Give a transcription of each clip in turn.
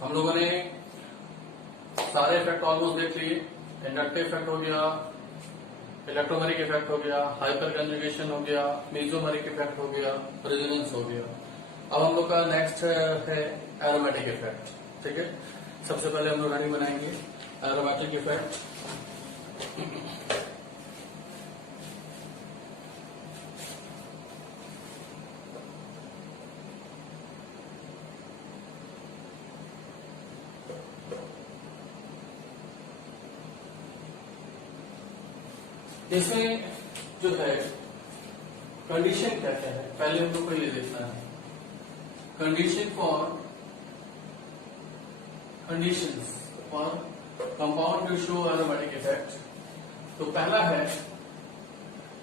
हम लोगों ने सारे इफेक्ट ऑलमोस्ट देख लिए। इंडक्टिव इफेक्ट हो गया, इलेक्ट्रोमेरिक इफेक्ट हो गया, हाइपर कंजुगेशन हो गया, मेसोमेरिक इफेक्ट हो गया, रेजोनेंस हो गया। अब हम लोग का नेक्स्ट है एरोमेटिक इफेक्ट। ठीक है, सबसे पहले हम लोग हेडिंग बनाएंगे एरोमेटिक इफेक्ट। इसमें जो है कंडीशन क्या क्या है, पहले हम लोग को ये देखना है। Conditions for compound to show aromatic effect. तो पहला है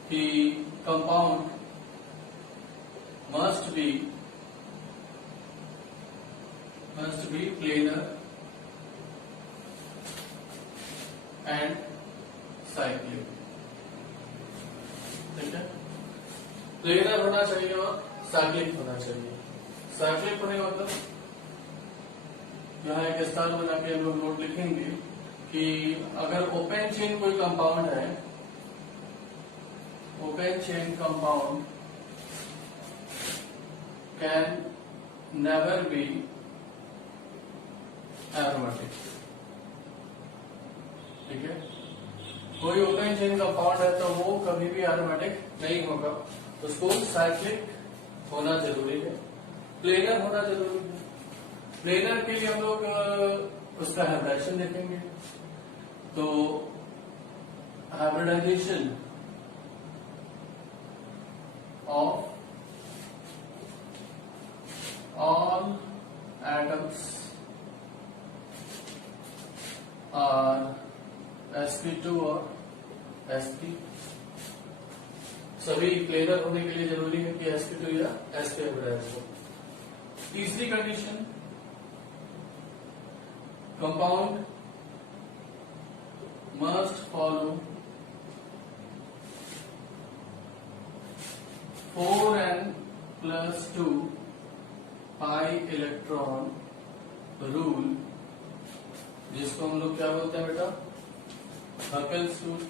कि compound must be planar and cyclic. ठीक है, प्लेनर होना चाहिए और साइक्लिक होना चाहिए। साइक्लिक होने का मतलब यहाँ एक स्टार बना के हम लोग नोट लिखेंगे कि अगर ओपन चेन कोई कंपाउंड है, open chain compound can never be aromatic. ठीक है, कोई ओपन चेन कंपाउंड है तो वो कभी भी एरोमेटिक नहीं होगा, उसको साइक्लिक होना जरूरी है, प्लेनर होना जरूरी है। प्लेनर के लिए हम लोग उसका हाइब्रिडाइजेशन देखेंगे। तो hybridization of all atoms are sp2 और sp। सभी प्लेनर होने के लिए जरूरी है कि sp2 या sp हाइब्रिडाइज हो। तीसरी condition, compound must follow 4n+2 pi electron rule, जिसको हम लोग क्या बोलते हैं बेटा, हकेल्स रूल।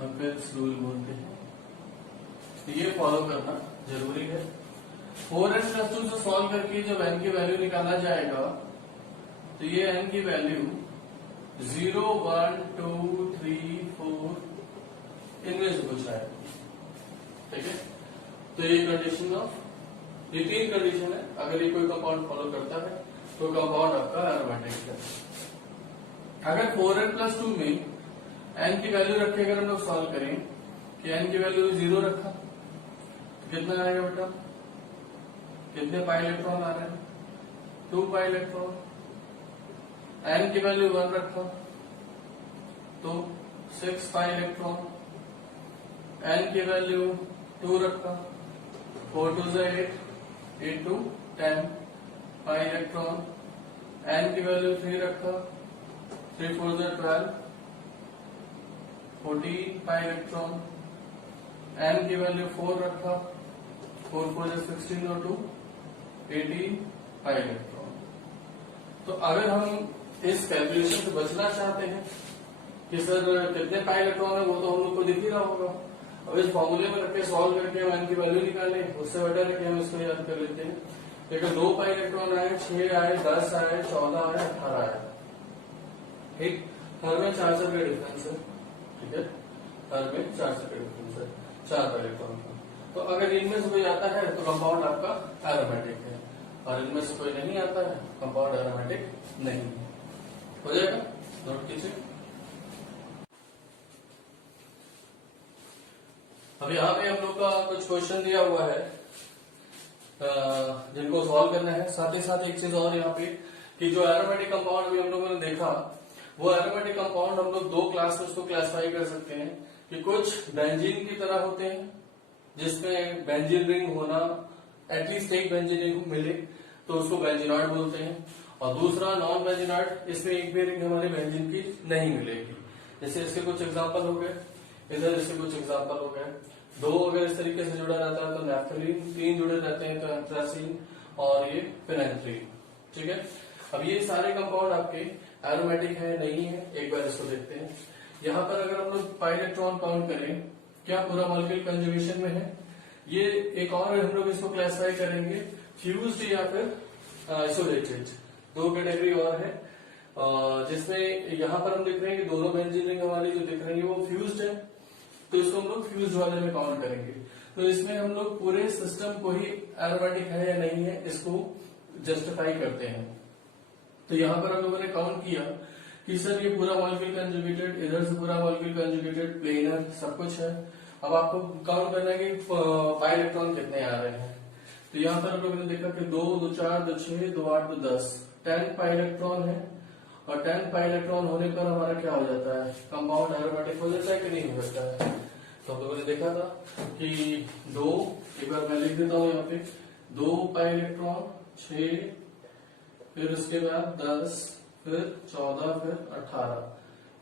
हकेल्स रूल बोलते हैं, ये फॉलो करना जरूरी है। 4n+2 से सॉल्व करके जब n की वैल्यू निकाला जाएगा तो ये n की वैल्यू 0, 1, 2, 3, 4 इनमें से कुछ आएगा। ठीक है, तो ये कंडीशन ऑफ, ये तीन कंडीशन है। अगर ये कोई कंपाउंड फॉलो करता है तो कंपाउंड आपका एरोमेटिक है। अगर 4n+2 में n की वैल्यू रखे, अगर हम लोग सॉल्व करें कि n की वैल्यू 0 रखा तो कितना आएगा बेटा, कितने पाई इलेक्ट्रॉन आ रहे हैं, 2 पाई इलेक्ट्रॉन। n की वैल्यू 1 रखा तो 6 पाई इलेक्ट्रॉन। n की वैल्यू 2 रखा, 4 2 8, 8 2 10 पाई इलेक्ट्रॉन। n की वैल्यू 3 रखा, 3 4 12, 14 पाई इलेक्ट्रॉन। n की वैल्यू 4 रखा, 4 4 16 और 2 18 पाई इलेक्ट्रॉन। तो अगर हम इस कैलकुलेशन से बचना चाहते हैं कि सर कितने पाई इलेक्ट्रॉन है, वो तो हम लोग को दिख ही रहा होगा। अब इस फॉर्मूले में रख के सॉल्व करके हम n की वैल्यू निकालें, उससे बेटर है कि हम इसको याद कर लेते हैं। देखो 2 पाई इलेक्ट्रॉन आए, 6 आए, 10 आए, 14 आए, 18 आए। ठीक, हर में 4 का डिफरेंस है। ठीक है, हर में 4 का डिफरेंस है, 4 पाई इलेक्ट्रॉन का। तो अगर इनमें से कोई आता है तो कंपाउंड आपका एरोमेटिक है, और इनमें से कोई नहीं आता है, कंपाउंड एरोमेटिक नहीं है। हो जाएगा, नोट कीजिए। अब यहाँ पे हम लोग का कुछ क्वेश्चन दिया हुआ है जिनको सॉल्व करना है। साथ ही साथ एक चीज और यहाँ पे कि जो एरोमेटिक कंपाउंड भी हम लोगों ने देखा, वो एरोमेटिक कंपाउंड हम लोग 2 क्लास में उसको क्लासिफाई कर सकते हैं कि कुछ बेंजीन की तरह होते हैं जिसमें बेंजीन रिंग होना, एटलीस्ट एक बेंजीन रिंग मिले तो उसको बेंजीनॉइड बोलते हैं, और दूसरा नॉन बेंजीनॉइड, इसमें एक भी रिंग हमारे बेंजीन की नहीं मिलेगी। जैसे इसके कुछ एग्जांपल हो गए, इधर इसके कुछ एग्जांपल हो गए। 2 अगर इस तरीके से जुड़ा रहता है तो नैफ्थलीन, 3 जुड़े रहते हैं तो एंथ्रासीन और ये फिनेंथ्रीन। ठीक है, अब ये सारे कंपाउंड आपके एरोमेटिक है नहीं है, एक बार इसको देखते हैं। यहाँ पर अगर हम लोग पाई इलेक्ट्रॉन काउंट करें, क्या पूरा मॉलिक्यूल कंजुगेशन में है? ये एक और हम लोग इसको क्लासिफाई करेंगे फ्यूज्ड या फिर आइसोलेटेड, 2 कैटेगरी और है, जिसमें यहाँ पर हम देख रहे हैं कि दोनों बेंजीन रिंग हमारी जो दिख रही है वो फ्यूज्ड है, तो इसको हम लोग फ्यूज्ड वाले में काउंट करेंगे। तो इसमें हम लोग पूरे सिस्टम को ही एरोमेटिक है या नहीं है इसको जस्टिफाई करते हैं। तो यहाँ पर हम लोगों ने काउंट किया कि सर ये पूरा मॉलिक्यूल कंजुगेटेड, इधर से पूरा मॉलिक्यूल कंजुगेटेड, प्लेनर सब कुछ है। अब आपको काउंट करना है कि पाई इलेक्ट्रॉन कितने आ रहे हैं। तो यहाँ पर हम लोगों ने देखा कि 2, 2, 4, 2, 6, 2, 8, 2, 10, 10 पाई इलेक्ट्रॉन है। और 10 पाई इलेक्ट्रॉन होने पर हमारा क्या हो जाता है, कंपाउंड एरोमेटिक हो जाता है कि नहीं हो जाता है। तो हम लोगों ने देखा था कि 2, एक बार मैं लिख देता हूँ यहाँ पे, 2 पाई इलेक्ट्रॉन, 6, फिर उसके बाद 10, फिर 14, फिर 18,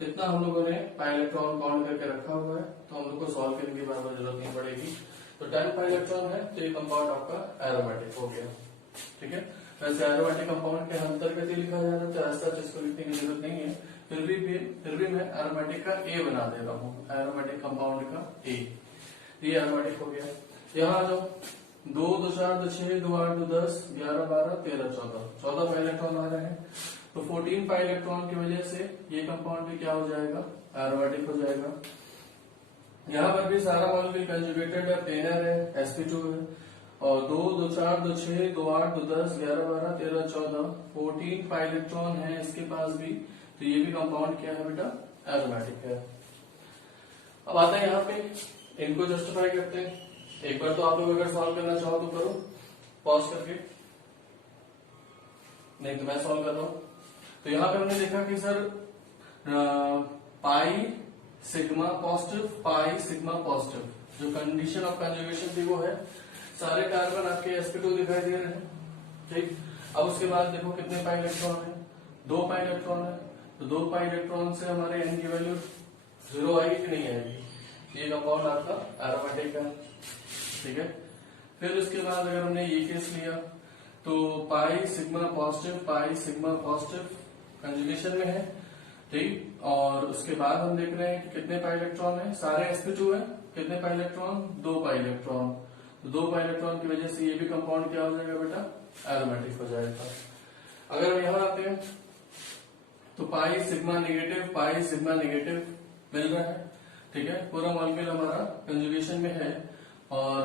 इतना हम लोगों ने पाई इलेक्ट्रॉन काउंट करके रखा हुआ है। तो हम लोग को सॉल्व करने की बार जरूरत नहीं पड़ेगी। तो 10 पाई इलेक्ट्रॉन है तो ये कंपाउंड आपका एरोमेटिक हो गया। ठीक है, वैसे एरोमेटिक कंपाउंड के अंतर्गत ही लिखा जा रहा है, ऐसा जिसको लिखने की जरूरत नहीं है। फिर भी मैं एरोमेटिक का ए बना दे रहा हूँ, एरोमेटिक कंपाउंड का ए, ये एरोमेटिक हो गया। यहाँ आ जाओ, 2, 2, 4, 2, 6, 2, 8, 2, 10, 11, 12, 13, 14 पाई इलेक्ट्रॉन आ रहे हैं। तो 14 पाई इलेक्ट्रॉन की वजह से ये कंपाउंड भी क्या हो जाएगा, एरोमेटिक हो जाएगा। यहाँ पर भी सारा मॉलिक्यूल कंजुगेटेड है, प्लेनर है, sp2 है। और 2, 2, 4, 2, 6, 2, 8, 2, 10, 11, 12, 13, 14, 14 पाई इलेक्ट्रॉन है इसके पास भी। तो ये भी कंपाउंड क्या है बेटा, एरोमेटिक है। अब आता है यहाँ पे, इनको जस्टिफाई करते हैं। एक बार तो आप लोग अगर सॉल्व करना चाहो तो करो पॉज करके, नहीं तो मैं सॉल्व कर रहा हूं। तो यहाँ पे हमने देखा कि सर पाई sigma positive, pi sigma positive, जो कंडीशन ऑफ कंजुगेशन थी वो है। सारे कार्बन आपके sp2 दिखाई दे रहे हैं। ठीक, अब उसके बाद देखो कितने पाई इलेक्ट्रॉन है, 2 पाई इलेक्ट्रॉन है। तो 2 पाई इलेक्ट्रॉन से हमारे n की वैल्यू 0 आएगी कि नहीं आएगी, ये कंपाउंड आपका एरोमेटिक है। ठीक है, फिर उसके बाद अगर हमने ये केस लिया तो pi sigma positive, pi sigma positive conjugation में है। ठीक, और उसके बाद हम देख रहे हैं कि कितने पाई इलेक्ट्रॉन है, सारे sp2 है, कितने पाई इलेक्ट्रॉन, 2 पाई इलेक्ट्रॉन। तो 2 पाई इलेक्ट्रॉन की वजह से ये भी कंपाउंड क्या हो जाएगा बेटा, एरोमेटिक हो जाएगा। अगर हम यहां आते हैं तो pi sigma negative, pi sigma negative मिल रहा है। ठीक है, पूरा मॉलिक्यूल हमारा कंजुगेशन में है। और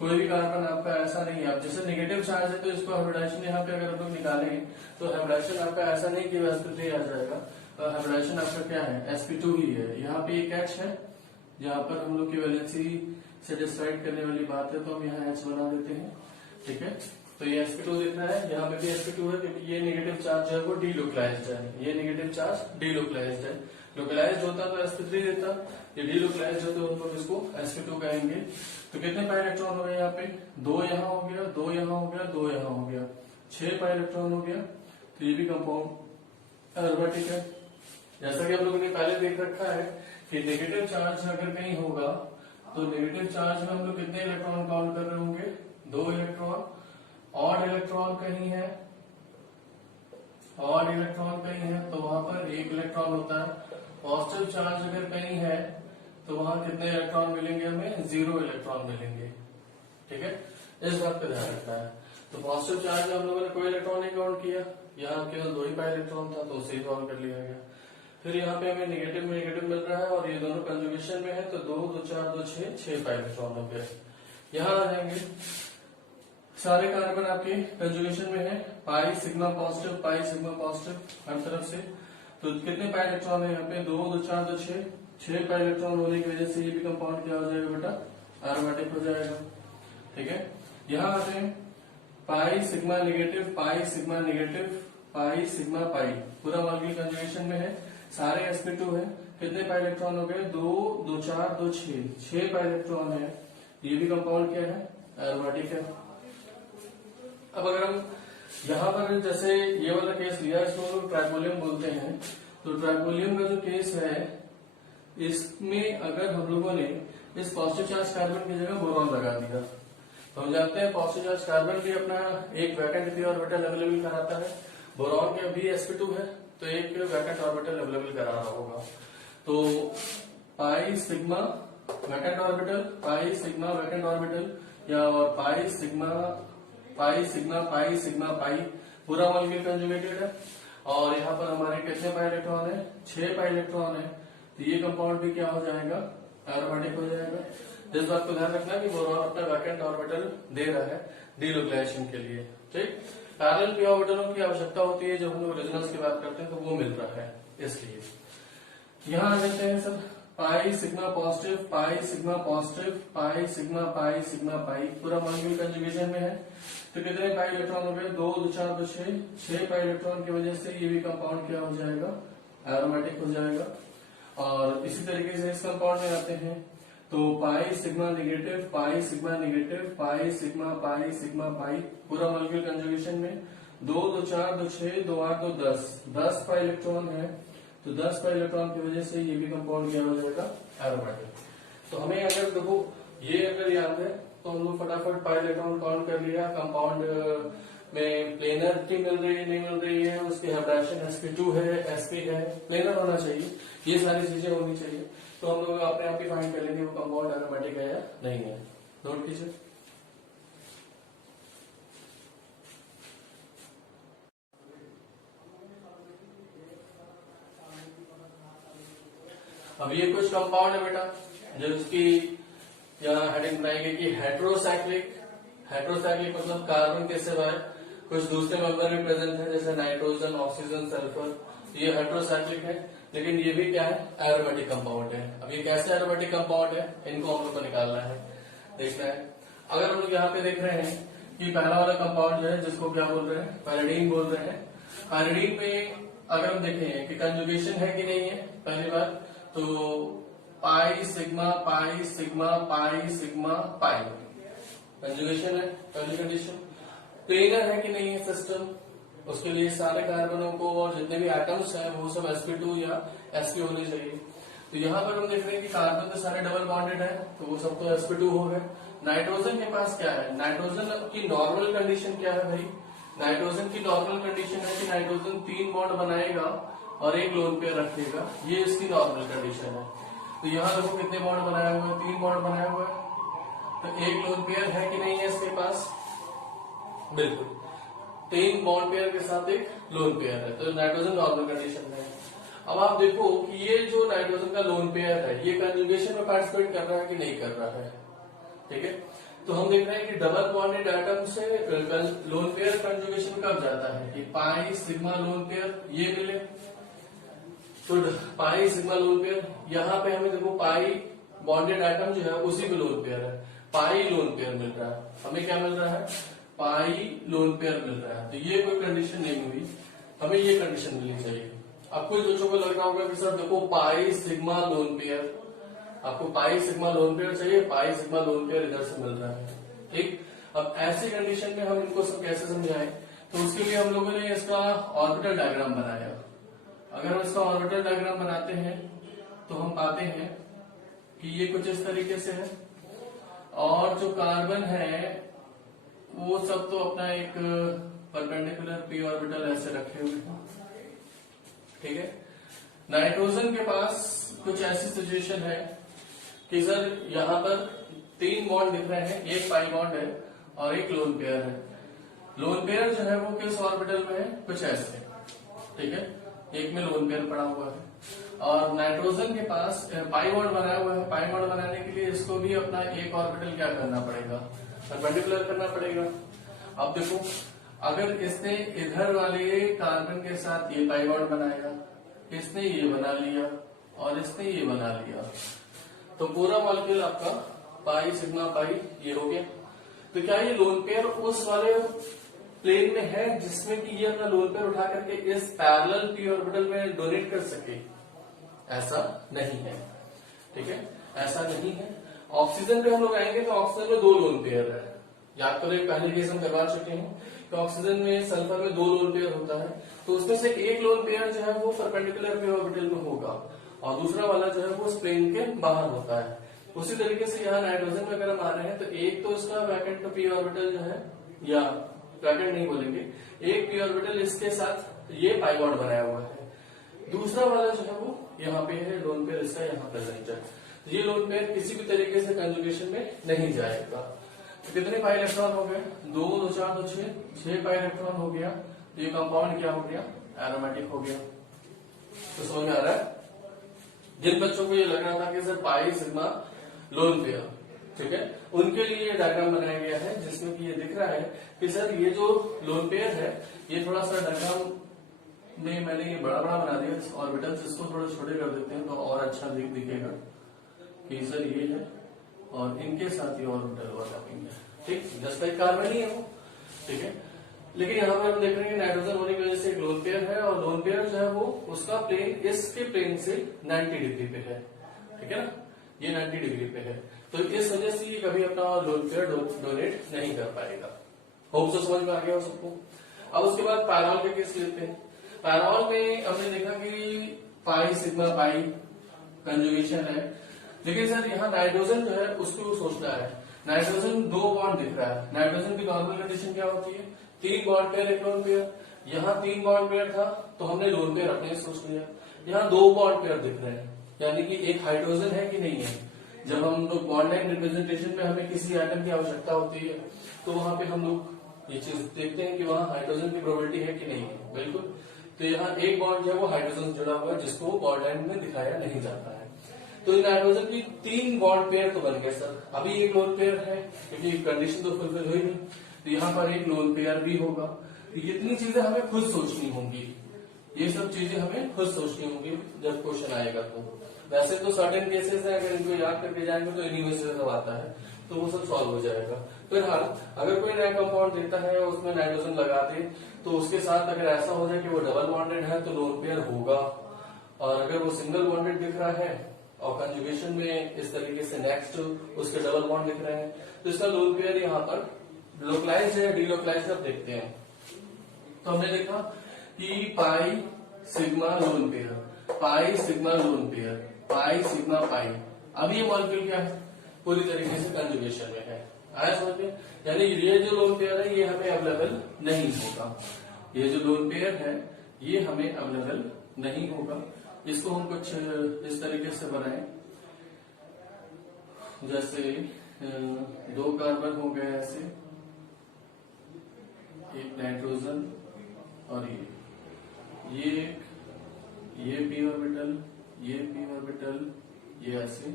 कोई भी कार्बन आपका ऐसा नहीं है, अब जैसे नेगेटिव चार्ज है तो इसको हाइब्रिडाइजेशन यहाँ पे अगर हम लोग निकालें तो हाइब्रिडाइजेशन आपका ऐसा नहीं कि sp3 आ जाएगा। हाइब्रिडाइजेशन आपका क्या है, sp2 ही है। यहाँ पे एक H है, जहाँ पर हम लोग की वैलेंसी से डिसाइड करने वाली बात है तो हम यहाँ H बना देते हैं। ठीक है, तो ये sp2 दिख रहा है, यहाँ पे भी sp2 है क्योंकि ये नेगेटिव चार्ज जो है वो डीलोकलाइज्ड है, ये नेगेटिव चार्ज डीलोकलाइज्ड है। लोकलाइज्ड होता तो sp3 देता, ये डीलोकलाइज्ड होता तो हम इसको sp2 कहेंगे। तो कितने पाई इलेक्ट्रॉन हो गए यहाँ पे, 2 यहाँ हो गया, 2 यहाँ हो गया, 2 यहाँ हो गया, 6 पाई इलेक्ट्रॉन हो गया। तो ये भी कंपाउंड एरोमेटिक है। जैसा कि हम लोगों ने पहले देख रखा है कि नेगेटिव चार्ज अगर कहीं होगा तो नेगेटिव चार्ज में हम लोग कितने इलेक्ट्रॉन काउंट कर रहे होंगे, 2 इलेक्ट्रॉन। ऑड इलेक्ट्रॉन कहीं है, ऑड इलेक्ट्रॉन कहीं है तो वहां पर 1 इलेक्ट्रॉन होता है। पॉजिटिव चार्ज अगर कहीं है तो वहां कितने इलेक्ट्रॉन मिलेंगे, हमें 0 इलेक्ट्रॉन मिलेंगे। ठीक है, इस बात पे ध्यान रखना है। तो पॉजिटिव चार्ज में हम लोगों ने कोई इलेक्ट्रॉन नहीं काउंट किया, यहाँ केवल 2 ही पाई इलेक्ट्रॉन था तो उसे ही सॉल्व कर लिया गया। फिर यहाँ पे हमें नेगेटिव में नेगेटिव मिल रहा है और ये दोनों कंजुगेशन में है तो 2, 2, 4, 2, 6 पाई इलेक्ट्रॉन हो गए। यहाँ आ जाएंगे, सारे कार्बन आपके कंजुगेशन में है, pi sigma positive, pi sigma positive हर तरफ से। तो कितने पाई इलेक्ट्रॉन है यहाँ पे, 2, 2, 4, 2, 6 पाई इलेक्ट्रॉन होने की वजह से ये भी कंपाउंड क्या हो जाएगा बेटा, एरोमेटिक हो जाएगा। ठीक है, यहाँ आते हैं पाई sigma negative, pi sigma negative, pi sigma pi, पूरा मॉलिक्यूल कंजुगेशन में है, सारे sp2 है। कितने पाई इलेक्ट्रॉन हो गए, 2, 2, 4, 2, 6 पाई इलेक्ट्रॉन है। ये भी कंपाउंड क्या है, एरोमेटिक है। अब अगर हम यहाँ पर जैसे ये वाला केस लिया, इसको हम लोग ट्राइबोलियम बोलते हैं। तो ट्राइबोलियम का जो केस है इसमें अगर हम लोगों ने इस पॉजिटिव चार्ज कार्बन की जगह बोरॉन लगा दिया। तो हम जानते हैं पॉजिटिव चार्ज कार्बन भी अपना एक वैकेंट पी ऑर्बिटल अवेलेबल कराता है, बोरॉन के भी sp2 है तो एक वैकेंट ऑर्बिटल अवेलेबल करा रहा होगा। तो pi sigma vacant orbital, pi sigma vacant orbital, या और pi sigma pi sigma pi sigma pi पूरा मॉलिक्यूल कंजुगेटेड है। और यहाँ पर हमारे कितने पाई इलेक्ट्रॉन है? 6 पाई इलेक्ट्रॉन है। तो ये कंपाउंड भी क्या हो जाएगा? एरोमेटिक हो जाएगा। इस बात को ध्यान रखना कि बोरॉन अपना वैकेंट ऑर्बिटल दे रहा है डीलोकेलाइजेशन के लिए। ठीक, पैरेलल पी ऑर्बिटलों की आवश्यकता होती है जब हम लोग रेजोनेंस की बात करते हैं, तो वो मिल रहा है। इसलिए यहाँ आ जाते हैं सर पाई sigma positive, pi sigma positive, pi sigma pi sigma pi, पूरा मॉलिक्यूल कंजुगेशन में है। तो कितने पाई इलेक्ट्रॉन हो गए? 2 2 4 2 6, 6 पाई इलेक्ट्रॉन की वजह से ये भी कंपाउंड क्या हो जाएगा? एरोमेटिक हो जाएगा। और इसी तरीके से इस कंपाउंड में आते हैं तो pi sigma negative, pi sigma negative, pi sigma pi, पूरा मॉलिक्यूल कंजुगेशन में 2 2 4 2 6 2 8 2 10 पाई इलेक्ट्रॉन है। तो 10 पाई इलेक्ट्रॉन की वजह से ये भी कंपाउंड क्या हो जाएगा? एरोमेटिक। तो हमें अगर देखो ये अगर याद है तो हम लोग फटाफट पाई इलेक्ट्रॉन काउंट कर लिया। कंपाउंड में प्लेनरिटी मिल रही है नहीं मिल रही है, उसकी हाइब्रिडेशन sp2 है, sp है, प्लेनर होना चाहिए, ये सारी चीजें होनी चाहिए। तो हम लोग अपने आप ही फाइंड कर लेंगे वो कंपाउंड एरोमेटिक है या नहीं है। नोट कीजिए। अब ये कुछ कंपाउंड है बेटा जिसकी यहाँ हेडिंग बनाएंगे कि हेट्रोसाइक्लिक। हेट्रोसाइक्लिक मतलब कार्बन के सिवाय कुछ दूसरे मेंबर भी प्रेजेंट है, जैसे नाइट्रोजन, ऑक्सीजन, सल्फर। ये हेट्रोसाइक्लिक है, लेकिन ये भी क्या है? एरोमेटिक कंपाउंड है। अब ये कैसे एरोमेटिक कंपाउंड है, इनको हम लोग को निकालना है, देखना है। अगर हम लोग यहाँ पे देख रहे हैं कि पहला वाला कंपाउंड जो है जिसको क्या बोल रहे हैं? पैरिडीन बोल रहे हैं। पैरिडीन में अगर हम देखें कि कंजुगेशन है कि नहीं है, पहली बार तो pi sigma pi sigma pi sigma pi conjugation है पहली कंडीशन। प्लेनर है कि नहीं है सिस्टम, उसके लिए सारे कार्बनों को और जितने भी एटम्स हैं वो सब sp2 या sp होने चाहिए। तो यहाँ पर हम देख रहे हैं कि कार्बन तो सारे डबल बॉन्डेड है, तो वो सब तो sp2 हो गए। नाइट्रोजन के पास क्या है? नाइट्रोजन की नॉर्मल कंडीशन क्या है भाई? नाइट्रोजन की नॉर्मल कंडीशन है कि नाइट्रोजन 3 बॉन्ड बनाएगा और एक लोन पेयर रखेगा, ये इसकी नॉर्मल कंडीशन है। तो यहाँ देखो कितने बॉन्ड बनाए हुए हैं? 3 बॉन्ड बनाए हुए हैं। तो एक लोन पेयर है कि नहीं है इसके पास? बिल्कुल, 3 बॉन्ड पेयर के साथ एक लोन पेयर है, तो नाइट्रोजन नॉर्मल कंडीशन में है। अब आप देखो कि ये जो नाइट्रोजन का लोन पेयर है ये कंजुगेशन में पार्टिसिपेट कर रहा है कि नहीं कर रहा है? ठीक है, तो हम देख रहे हैं कि डबल बॉन्डेड एटम से लोन पेयर कंजुगेशन कब जाता है कि पाई सिग्मा लोन पेयर ये मिले, तो पाई सिग्मा लोन पेयर। यहाँ पे हमें देखो पाई बॉन्डेड एटम जो है उसी पे लोन पेयर है, पाई लोन पेयर मिल रहा है। हमें क्या मिल रहा है? पाई लोन पेयर मिल रहा है। तो ये कोई कंडीशन नहीं हुई, हमें ये कंडीशन मिलनी चाहिए। अब कुछ बच्चों को लग रहा होगा कि सर देखो पाई सिग्मा लोन पेयर, आपको पाई सिग्मा लोन पेयर चाहिए, पाई सिग्मा लोन पेयर इधर से मिल रहा है। ठीक, अब ऐसी कंडीशन में हम इनको सब कैसे समझाएं? तो उसके लिए हम लोगों ने इसका ऑर्बिटल डायग्राम बनाया। अगर हम इसका ऑर्बिटल डायग्राम बनाते हैं तो हम पाते हैं कि ये कुछ इस तरीके से है, और जो कार्बन है वो सब तो अपना एक परपेंडिकुलर पी ऑर्बिटल ऐसे रखे हुए हैं। ठीक है, नाइट्रोजन के पास कुछ ऐसी सिचुएशन है कि सर यहाँ पर 3 बॉन्ड दिख रहे हैं, एक पाई बॉन्ड है और एक लोन पेयर है। लोन पेयर जो है वो किस ऑर्बिटल में है? कुछ ऐसे। ठीक है, एक में लोन पेयर पड़ा हुआ है, और नाइट्रोजन के पास पाई बॉन्ड बनाया हुआ है। पाई बॉन्ड बनाने के लिए इसको भी अपना एक ऑर्बिटल क्या करना पड़ेगा? परपेंडिकुलर करना पड़ेगा। अब देखो अगर इसने इधर वाले कार्बन के साथ ये पाई बॉन्ड बनाया, इसने ये बना लिया और इसने ये बना लिया, तो पूरा मॉलिक्यूल आपका पाई सिग्मा पाई ये हो गया। तो क्या ये लोन पेयर उस वाले प्लेन में है जिसमें कि ये अपना लोन पेयर उठा करके इस पैरेलल पी ऑर्बिटल में डोनेट कर सके? ऐसा नहीं है। ठीक है, ऐसा नहीं है। ऑक्सीजन पे हम लोग आएंगे तो ऑक्सीजन में 2 लोन पेयर है। याद करो पहले केस हम करवा चुके हैं कि ऑक्सीजन में सल्फर में 2 लोन पेयर होता है, तो उसमें से एक लोन पेयर जो है वो परपेंडिकुलर पी ऑर्बिटल में होगा और दूसरा वाला जो है वो उस प्लेन के बाहर होता है। उसी तरीके से यहाँ नाइट्रोजन में अगर हम आ रहे हैं तो एक तो इसका वैकेंट पी ऑर्बिटल जो है, या वैकेंट नहीं बोलेंगे, एक पी ऑर्बिटल इसके साथ ये पाई बॉन्ड बनाया हुआ है, दूसरा वाला जो है वो यहाँ पे है लोन पेयर, इसका यहाँ प्रेजेंट है। तो ये लोन पेयर किसी भी तरीके से कंजुगेशन में नहीं जाएगा। तो कितने पाई इलेक्ट्रॉन हो गए, 2 2 4 2 6 पाई इलेक्ट्रॉन हो गया। तो ये कंपाउंड क्या हो गया, एरोमेटिक हो गया। तो समझ में आ रहा है? जिन बच्चों को ये लग रहा था कि sir pi sigma lone pair, ठीक है, उनके लिए ये डायग्राम बनाया गया है जिसमें कि ये दिख रहा है कि सर ये जो लोन पेयर है ये थोड़ा सा डायग्राम में मैंने ये बड़ा बड़ा बना दिया ऑर्बिटल्स, इसको थोड़ा छोटे कर देते हैं तो और अच्छा दिखेगा कि सर ये है और इनके साथ ये ऑर्बिटल ओवरलैपिंग है, ठीक, जस्ट लाइक कार्बन ही है वो, ठीक है। लेकिन यहाँ पर हम देख रहे हैं नाइट्रोजन होने की वजह से एक लोन पेयर है और लोन पेयर जो है वो उसका प्लेन इसके प्लेन से 90 डिग्री पे है, ठीक है ना, ये 90 डिग्री पे है। तो इस वजह से ये कभी अपना लोन पेयर डोनेट नहीं कर पाएगा। होप तो समझ में आ गया हो सबको। अब उसके बाद पैराल के केस लेते हैं। पैराल में हमने देखा कि पाई सिग्मा पाई कंजुगेशन है, लेकिन सर यहाँ नाइट्रोजन जो है उसको सोचना है। नाइट्रोजन 2 बॉन्ड दिख रहा है, नाइट्रोजन की नॉर्मल कंडीशन क्या होती है, 3 बॉन्ड पेयर एक लोन पेयर। यहाँ 3 बॉन्ड पेयर था तो हमने लोन पेयर अपने सोच लिया। यहाँ 2 बॉन्ड पेयर दिख रहे हैं, यानी कि एक हाइड्रोजन है कि नहीं है। जब हम लोग बॉन्ड लाइन रिप्रेजेंटेशन में हमें किसी आइटम की आवश्यकता होती है तो वहां पे हम लोग ये चीज देखते हैं कि वहां हाइड्रोजन की प्रोबेबिलिटी है कि नहीं है, बिल्कुल। तो यहाँ एक बॉन्ड जो है वो हाइड्रोजन जुड़ा हुआ है जिसको बॉन्ड लाइन में दिखाया नहीं जाता है। तो नाइट्रोजन की 3 बॉन्ड पेयर तो बन गए सर, अभी एक लोन पेयर है क्योंकि कंडीशन तो फुलफिल हुई नहीं, तो यहाँ पर एक लोन पेयर भी होगा। तो इतनी चीजें हमें खुद सोचनी होंगी, ये सब चीजें हमें खुद सोचनी होंगी जब क्वेश्चन आएगा। तो वैसे तो सर्टेन केसेस है, अगर इनको याद करके जाएंगे तो इन्हीं में से सब आता है तो वो सब सॉल्व हो जाएगा। फिलहाल अगर कोई नया कंपाउंड देता है उसमें नाइट्रोजन लगा दे तो उसके साथ अगर ऐसा हो जाए कि वो डबल बॉन्डेड है तो लोन पेयर होगा, और अगर वो सिंगल बॉन्डेड दिख रहा है और कंजुगेशन में इस तरीके से नेक्स्ट उसके डबल बॉन्ड दिख रहे हैं तो इसका लोन पेयर यहाँ पर लोकलाइज है डीलोकलाइज, अब देखते हैं। तो हमने देखा कि pi sigma lone pair, pi sigma lone pair, pi sigma pi. अब ये मॉलिक्यूल क्या है, पूरी तरीके से कंजुगेशन में है, आया समझ में। यानी ये जो लोन पेयर है ये हमें अवेलेबल नहीं होगा, ये जो लोन पेयर है ये हमें अवेलेबल नहीं होगा। इसको हम कुछ इस तरीके से बनाएं, जैसे 2 कार्बन हो गए ऐसे, एक नाइट्रोजन और ये पी ऑर्बिटल, ये पी ऑर्बिटल, ये ऐसे,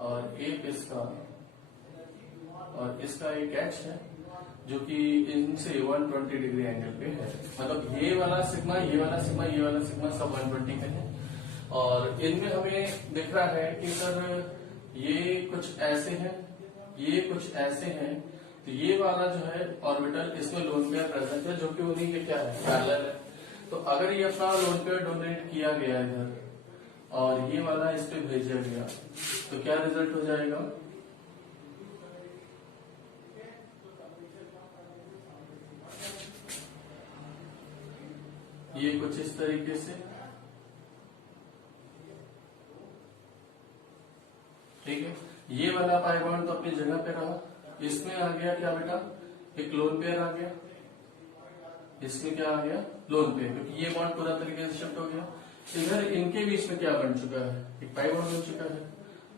और एक इसका और इसका एक एच है जो कि इनसे 120 डिग्री एंगल पे है। मतलब ये वाला सिग्मा, ये वाला सिग्मा, ये वाला सिग्मा सब 120 पे है। और इनमें हमें दिख रहा है कि सर ये कुछ ऐसे हैं, ये कुछ ऐसे हैं, तो ये वाला जो है ऑर्बिटल इसमें लोन पेयर प्रेजेंट है जो कि उन्हीं के क्या है, पैरेलल है। तो अगर ये अपना लोन पेयर डोनेट किया गया इधर और ये वाला इस पे भेजा गया तो क्या रिजल्ट हो जाएगा, ये कुछ इस तरीके से, ठीक है। ये वाला पाई बॉन्ड तो अपनी जगह पे रहा, इसमें आ गया क्या बेटा, एक लोन पेयर आ गया, इसमें क्या आ गया, लोन पेयर, क्योंकि ये बॉन्ड पूरा तरीके से शिफ्ट हो गया। इधर इनके बीच में क्या बन चुका है, एक पाई बॉन्ड बन चुका है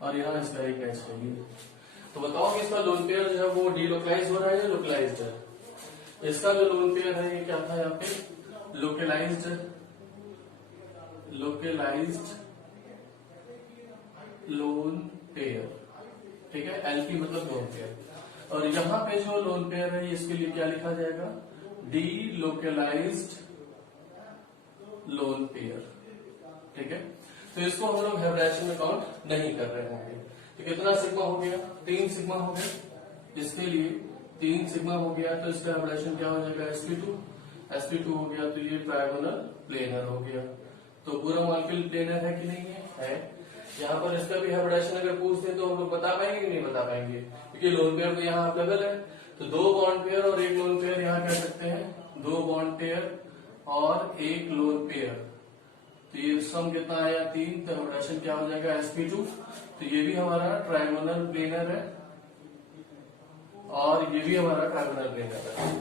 और यहाँ इसका एक एच है। तो बताओ कि इसका लोन पेयर जो है वो डीलोकलाइज हो रहा है या लोकलाइज्ड है। इसका जो लोन पेयर है ये क्या था, यहाँ पे लोकलाइज्ड, लोकलाइज्ड लोन पेयर, ठीक है, एल की मतलब लोन पेयर। और यहाँ पे जो लोन पेयर है इसके लिए क्या लिखा जाएगा, डी लोकलाइज्ड लोन पेयर, ठीक है। तो इसको हम लोग हेब्राइजेशन में काउंट नहीं कर रहे होंगे। तो कितना सिग्मा हो गया, 3 सिग्मा हो गया, इसके लिए 3 सिग्मा हो गया, तो इसका हेब्राइजेशन क्या हो जाएगा, sp2, sp2 हो गया, तो ये ट्रायगोनल प्लेनर हो गया। तो पूरा मॉलिक्यूल प्लेनर है कि नहीं है। यहाँ पर इसका भी हेब्राइजेशन अगर पूछते तो हम लोग बता पाएंगे कि नहीं बता पाएंगे, क्योंकि लोन पेयर तो यहाँ अवेलेबल है। तो 2 बॉन्ड पेयर और 1 लोन पेयर यहाँ कह सकते हैं, 2 बॉन्ड पेयर और 1 लोन पेयर, तो ये सम कितना आया 3, तो हेब्राइजेशन क्या हो जाएगा sp2, तो ये भी हमारा ट्रायंगुलर प्लेनर है और ये भी हमारा ट्रायंगुलर प्लेनर है,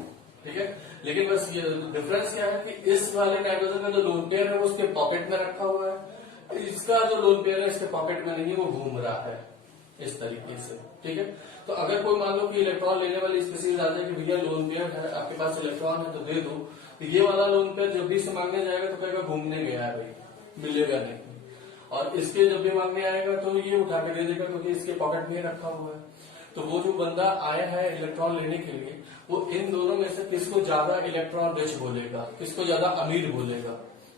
ठीक है। लेकिन बस ये डिफरेंस क्या है कि इस वाले नाइट्रोजन का जो लोन पेयर है वो उसके पॉकेट में रखा हुआ है, इसका जो लोन पेयर है इसके पॉकेट में नहीं, वो घूम रहा है इस तरीके से, ठीक है। तो अगर कोई मान लो कि इलेक्ट्रॉन लेने वाली स्पीसीज आ जाए कि भैया लोन पेयर है, आपके पास इलेक्ट्रॉन है तो दे दो, तो ये वाला लोन पेयर जब भी से मांगने जाएगा तो कहेगा घूमने गया है भाई, मिलेगा नहीं। और इसके जब भी मांगने आएगा तो ये उठा के दे देगा क्योंकि इसके पॉकेट में रखा हुआ है। तो वो जो बंदा आया है इलेक्ट्रॉन लेने के लिए, वो इन दोनों में से किसको ज्यादा इलेक्ट्रॉन रिच बोलेगा, किसको ज्यादा अमीर बोलेगा।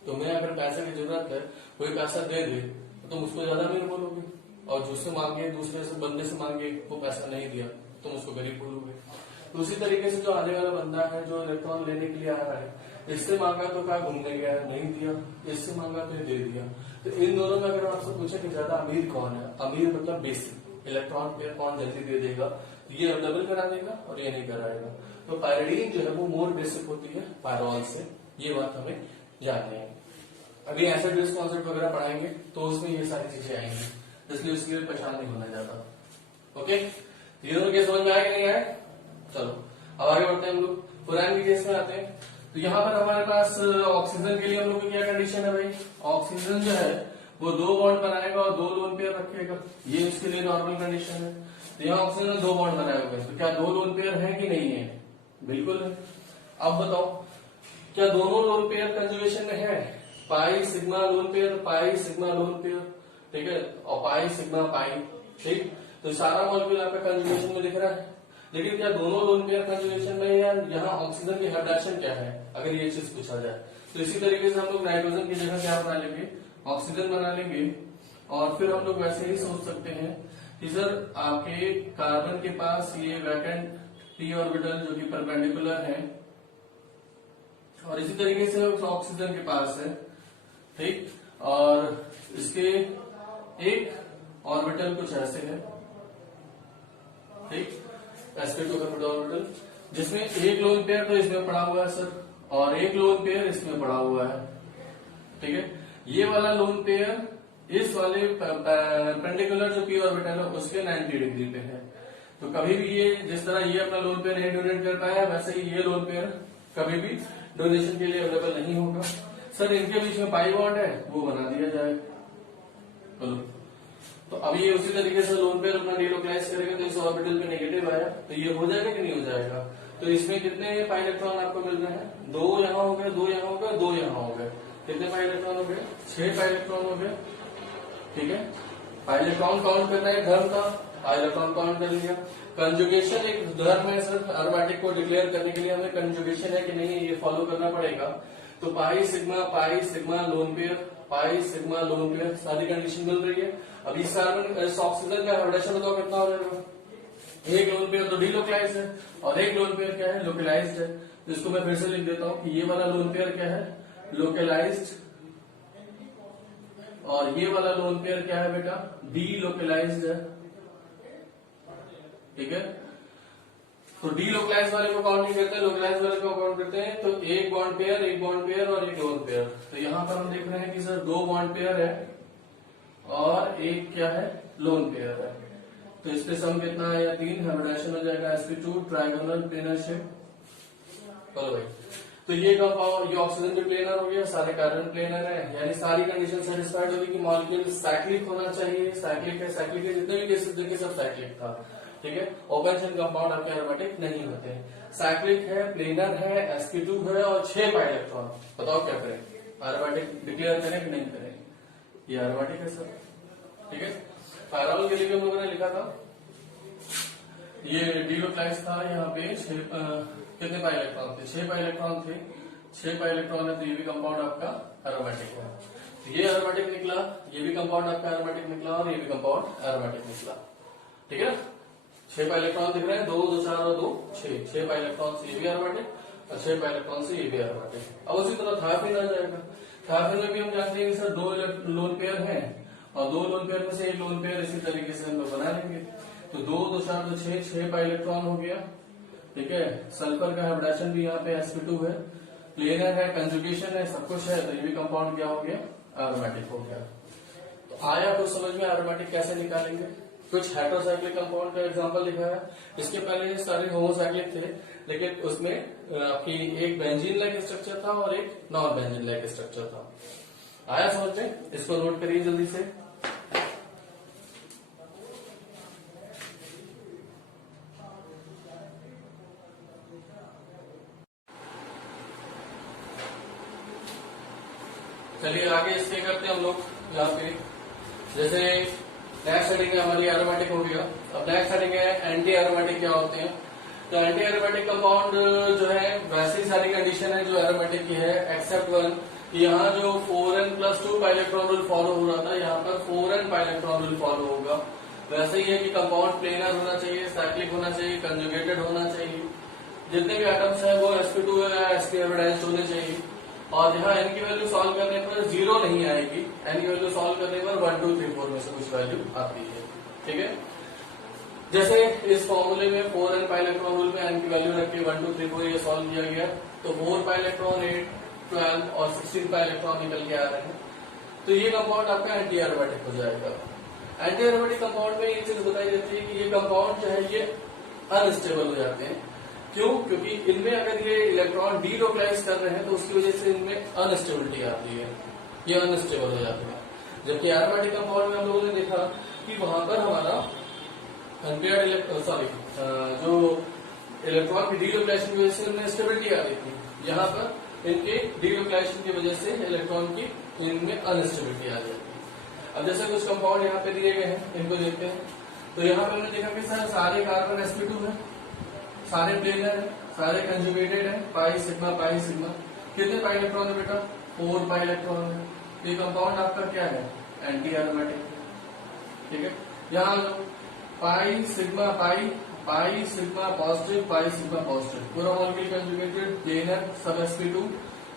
तुम्हें अगर पैसे की जरूरत है, कोई पैसा दे दे तो तुम उसको ज्यादा अमीर बोलोगे, और जिससे मांगे दूसरे से बंदे से मांगे वो पैसा नहीं दिया तुम उसको गरीब बोलोगे। तो उसी तरीके से जो आने वाला बंदा है जो इलेक्ट्रॉन लेने के लिए आ रहा है, इससे मांगा तो क्या घूमने गया नहीं दिया, इससे मांगा तो दे दिया। तो इन दोनों में अगर आपसे पूछे कि ज्यादा अमीर कौन है, अमीर मतलब बेसिक इलेक्ट्रॉन पेयर कौन जल्दी दे देगा, तो ये डबल करा देगा और ये नहीं कराएगा। तो पायरिडीन जो है वो मोर बेसिक होती है पायरॉल से, ये बात हमें जाननी है। अभी एसिड बेस कॉन्सेप्ट वगैरह पढ़ाएंगे तो उसमें ये सारी चीजें आएंगी, इसलिए उसके लिए परेशान नहीं होना चाहता। ओके, ये दोनों केस समझ में आया कि नहीं आया? चलो अब आगे बढ़ते हैं हम लोग फुरान के केस में आते हैं। तो यहाँ पर हमारे पास ऑक्सीजन के लिए हम लोग की क्या कंडीशन है भाई, ऑक्सीजन जो है वो 2 बॉन्ड बनाएगा और 2 लोन पेयर रखेगा, ये उसके लिए नॉर्मल कंडीशन है। तो यहाँ ऑक्सीजन ने 2 बॉन्ड बनाए हुए हैं, तो क्या 2 लोन पेयर है कि नहीं है? बिल्कुल है। अब बताओ क्या दोनों लोन पेयर कंजुगेशन में है? Pi sigma lone pair, pi sigma lone pair, ठीक है, और पाई सिग्मा पाई, ठीक। तो सारा मॉलिक्यूल आपका कंजुगेशन में दिख रहा है, लेकिन क्या दोनों लोन पेयर कंजुगेशन में या यहाँ ऑक्सीजन की हाइब्रिडेशन क्या है, अगर ये चीज पूछा जाए। तो इसी तरीके से हम लोग नाइट्रोजन की जगह क्या बना लेंगे, ऑक्सीजन बना लेंगे। और फिर हम लोग वैसे ही सोच सकते हैं कि सर आपके कार्बन के पास ये वैकेंट p ऑर्बिटल जो कि परपेंडिकुलर है, और इसी तरीके से ऑक्सीजन के पास है, ठीक, और इसके एक ऑर्बिटल कुछ ऐसे है, ठीक, sp2 ऑर्बिटल, जिसमें एक लोन पेयर तो इसमें पड़ा हुआ है सर, और एक लोन पेयर इसमें पड़ा हुआ है, ठीक है। ये वाला लोन पेयर इस वाले परपेंडिकुलर जो p ऑर्बिटल है उसके 90 डिग्री पे है। तो कभी भी ये जिस तरह ये अपना लोन पेयर डोनेट कर पाया, वैसे ही ये लोन पेयर कभी भी डोनेशन के लिए अवेलेबल नहीं होगा। सर इनके बीच में पाई बॉन्ड है, वो बना दिया जाए। चलो, तो अब ये उसी तरीके से लोन पेयर अपना डीलोकलाइज करेगा, तो इस ऑर्बिटल पे नेगेटिव आया, तो ये हो जाएगा कि नहीं हो जाएगा। तो इसमें कितने पाई इलेक्ट्रॉन आपको मिल रहे हैं? 2 यहाँ हो गए, 2 यहाँ हो गए, 2 यहाँ हो गए। कितने पाई इलेक्ट्रॉन हो गए? 6 पाई इलेक्ट्रॉन हो गए, ठीक है। पाई इलेक्ट्रॉन काउंट करना है धर्म का, पाई इलेक्ट्रॉन काउंट कर लिया। कंजुगेशन एक धर्म है सर, एरोमेटिक को डिक्लेयर करने के लिए हमें कंजुगेशन है कि नहीं ये फॉलो करना पड़ेगा। तो pi sigma lone pair, pi sigma lone pair, सारी कंडीशन मिल रही है। अब इस कार्बन इस ऑक्सीजन का हाइब्रिडेशन बताओ कितना हो जाएगा? एक लोन पेयर तो डीलोकलाइज है और एक लोन पेयर क्या है? लोकलाइज्ड है। तो इसको मैं फिर से लिख देता हूं कि ये वाला लोन पेयर क्या है? लोकलाइज्ड, और ये वाला लोन पेयर क्या है बेटा? डीलोकलाइज्ड है, ठीक है। तो डीलोकलाइज वाले को काउंट नहीं करते, लोकलाइज वाले को काउंट करते हैं। तो एक बॉन्ड पेयर और एक लोन पेयर। तो यहाँ पर हम देख रहे हैं कि सर 2 बॉन्ड पेयर है और एक क्या है? लोन पेयर है। तो इसके सम कितना है? या 3 हाइब्रिडेशन हो जाएगा sp2 ट्रायंगुलर प्लेनर शेप। चलो भाई, तो ये कंपाउंड, ये ऑक्सीजन भी प्लेनर हो गया, सारे कार्बन प्लेनर है, यानी सारी कंडीशन सेटिस्फाइड होगी कि मॉलिक्यूल साइक्लिक होना चाहिए। साइक्लिक है, साइक्लिक के जितने भी केसेस देखे सब साइक्लिक था, ठीक है। ओपन चेन कंपाउंड आपके एरोमेटिक नहीं होते। साइक्लिक है, प्लेनर है, sp2 है और 6 पाई इलेक्ट्रॉन। बताओ क्या करें? एरोमेटिक डिक्लेयर करें कि नहीं करें? ये एरोमेटिक है सर, ठीक है। पैराबोल के लिए हम लोगों ने लिखा था, ये डीलोकलाइज था, यहाँ पे कितने पाई इलेक्ट्रॉन थे? 6 पाई इलेक्ट्रॉन थे। 6 पाई इलेक्ट्रॉन है, तो ये भी कंपाउंड आपका एरोमेटिक है। तो ये एरोमेटिक निकला, ये भी कंपाउंड आपका एरोमेटिक निकला और ये भी कंपाउंड एरोमेटिक निकला, ठीक है। 6 पाई इलेक्ट्रॉन दिख रहे हैं, 2 2 4 और 2 6। 6 पाई इलेक्ट्रॉन से ये भी एरोमेटिक और 6 पाई इलेक्ट्रॉन से ये भी एरोमेटिक। अब उसी तरह थायरफिन आ जाएगा। थायरफिन में भी हम जानते हैं कि सर 2 लोन पेयर है और 2 लोन पेयर में से एक लोन पेयर इसी तरीके से हम लोग बना लेंगे। तो 2 2 4 2 6 पाई इलेक्ट्रॉन हो गया, ठीक है। सल्फर का हाइब्रिडेशन भी यहाँ पे sp2 है, प्लेनर है, कंजुगेशन है, सब कुछ है, तो ये भी कंपाउंड क्या हो गया? एरोमेटिक हो गया। तो तो आया कुछ समझ में एरोमेटिक कैसे निकालेंगे। कुछ हेटेरोसाइक्लिक कंपाउंड का एग्जांपल लिखा है। इसके पहले ये सारे होमोसाइक्लिक थे, लेकिन उसमें आपकी एक बेंजीन लाइक स्ट्रक्चर था और एक नॉन बेंजीन लाइक स्ट्रक्चर था। आया समझ में? इसको नोट करिए जल्दी से। चलिए आगे इसके करते हैं हम लोग यहाँ पे। जैसे नेक्स्ट हेडिंग है हमारी एरोमेटिक हो गया। अब नेक्स्ट हेडिंग है एंटी एरोमेटिक क्या होते हैं। तो एंटी एरोमेटिक कंपाउंड जो है वैसी सारी कंडीशन है जो एरोमेटिक की है, एक्सेप्ट वन कि यहाँ जो 4n+2 पाइलेक्ट्रॉन रूल फॉलो हो रहा था, यहाँ पर 4n पाइलेक्ट्रॉन रूल फॉलो होगा। वैसे ही है कि कंपाउंड प्लेनर होना चाहिए, साइक्लिक होना चाहिए, कंजुगेटेड होना चाहिए, जितने भी एटम्स है वो sp2 या sp हाइब्रिडाइज्ड होने चाहिए। और यहाँ n की वैल्यू सॉल्व करने पर 0 नहीं आएगी, n की वैल्यू सॉल्व करने पर 1 2 3 4 में से कुछ वैल्यू आती है। ठीक है, जैसे इस फॉर्मूले में 4n पाइलेक्ट्रॉन रूल में n की वैल्यू रख के 1 2 3 4 ये सॉल्व किया गया, तो 4 पाइलेक्ट्रॉन 8 12 और 16 पाइलेक्ट्रॉन निकल के आ रहे हैं। तो ये कंपाउंड आपका एंटी एरोमेटिक हो जाएगा। एंटी एरोमेटिक कंपाउंड में ये चीज बताई जाती है कि ये कंपाउंड जो है ये अनस्टेबल हो जाते हैं। क्यों? क्योंकि इनमें अगर ये इलेक्ट्रॉन डीलोकलाइज कर रहे हैं तो उसकी वजह से इनमें अनस्टेबिलिटी आती है, ये अनस्टेबल हो जाते हैं। जबकि एरोमेटिक कंपाउंड में हम लोगों ने देखा कि वहां पर हमारा जो इलेक्ट्रॉन की डीलोकलाइजेशन की वजह से इनमें स्टेबिलिटी आ रही थी, यहाँ पर इनके डीलोकलाइजेशन की वजह से इलेक्ट्रॉन की इनमें अनस्टेबिलिटी आ जाती है। अब जैसे कुछ कंपाउंड यहाँ पे दिए गए हैं, इनको देखते हैं। तो यहाँ पे हमने देखा कि सर सारे कार्बन sp2 है, सारे प्लेनर है, सारे कंजुगेटेड है, पाई सिग्मा। कितने पाई इलेक्ट्रॉन है बेटा? 4 पाई इलेक्ट्रॉन है। ये कंपाउंड आपका क्या है? Anti aromatic. ठीक है, यहाँ पाई sigma positive, pi sigma positive, पूरा मॉलिक्यूल कंजुगेटेड, प्लेनर, सब sp2।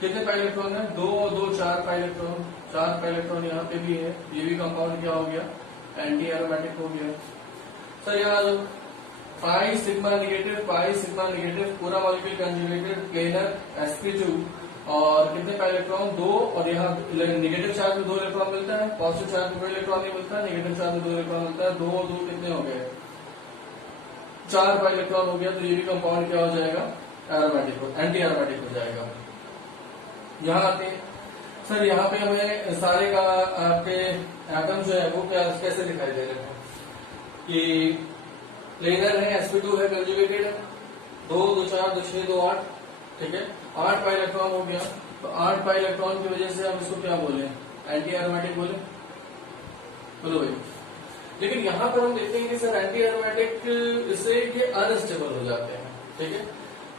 कितने पाई इलेक्ट्रॉन है? 2 और 2 4 पाई इलेक्ट्रॉन। 4 पाई इलेक्ट्रॉन यहाँ पे भी है। ये भी कंपाउंड क्या हो गया? एंटी एरोमेटिक हो गया। सर यहाँ पाई सिग्मा नेगेटिव, पूरा मॉलिक्यूल कंजुगेटेड, प्लेनर, sp2 और कितने पाई इलेक्ट्रॉन? 2। और यहाँ नेगेटिव चार्ज में 2 इलेक्ट्रॉन मिलता है, पॉजिटिव चार्ज में कोई इलेक्ट्रॉन नहीं मिलता, नेगेटिव चार्ज में 2 इलेक्ट्रॉन मिलता है। 2 और 2 कितने हो गए? 4 पाई इलेक्ट्रॉन हो गया। तो ये भी कंपाउंड क्या हो जाएगा? एरोमेटिक, एंटी एरोमेटिक हो जाएगा। यहाँ आते हैं सर, यहाँ पे हमें सारे का आपके एटम जो है वो क्या कैसे दिखाई दे रहे हैं कि प्लेनर है, sp2 है, कंजुगेटेड है, 2 2 4 2 6 2 8। ठीक है, 8 पाई इलेक्ट्रॉन हो गया। तो 8 पाई इलेक्ट्रॉन की वजह से हम इसको क्या बोले? एंटी एरोमेटिक बोले। बोलो भाई। लेकिन यहाँ पर हम देखते हैं कि सर एंटी एरोमेटिक इससे ये अनस्टेबल हो जाते हैं। ठीक है,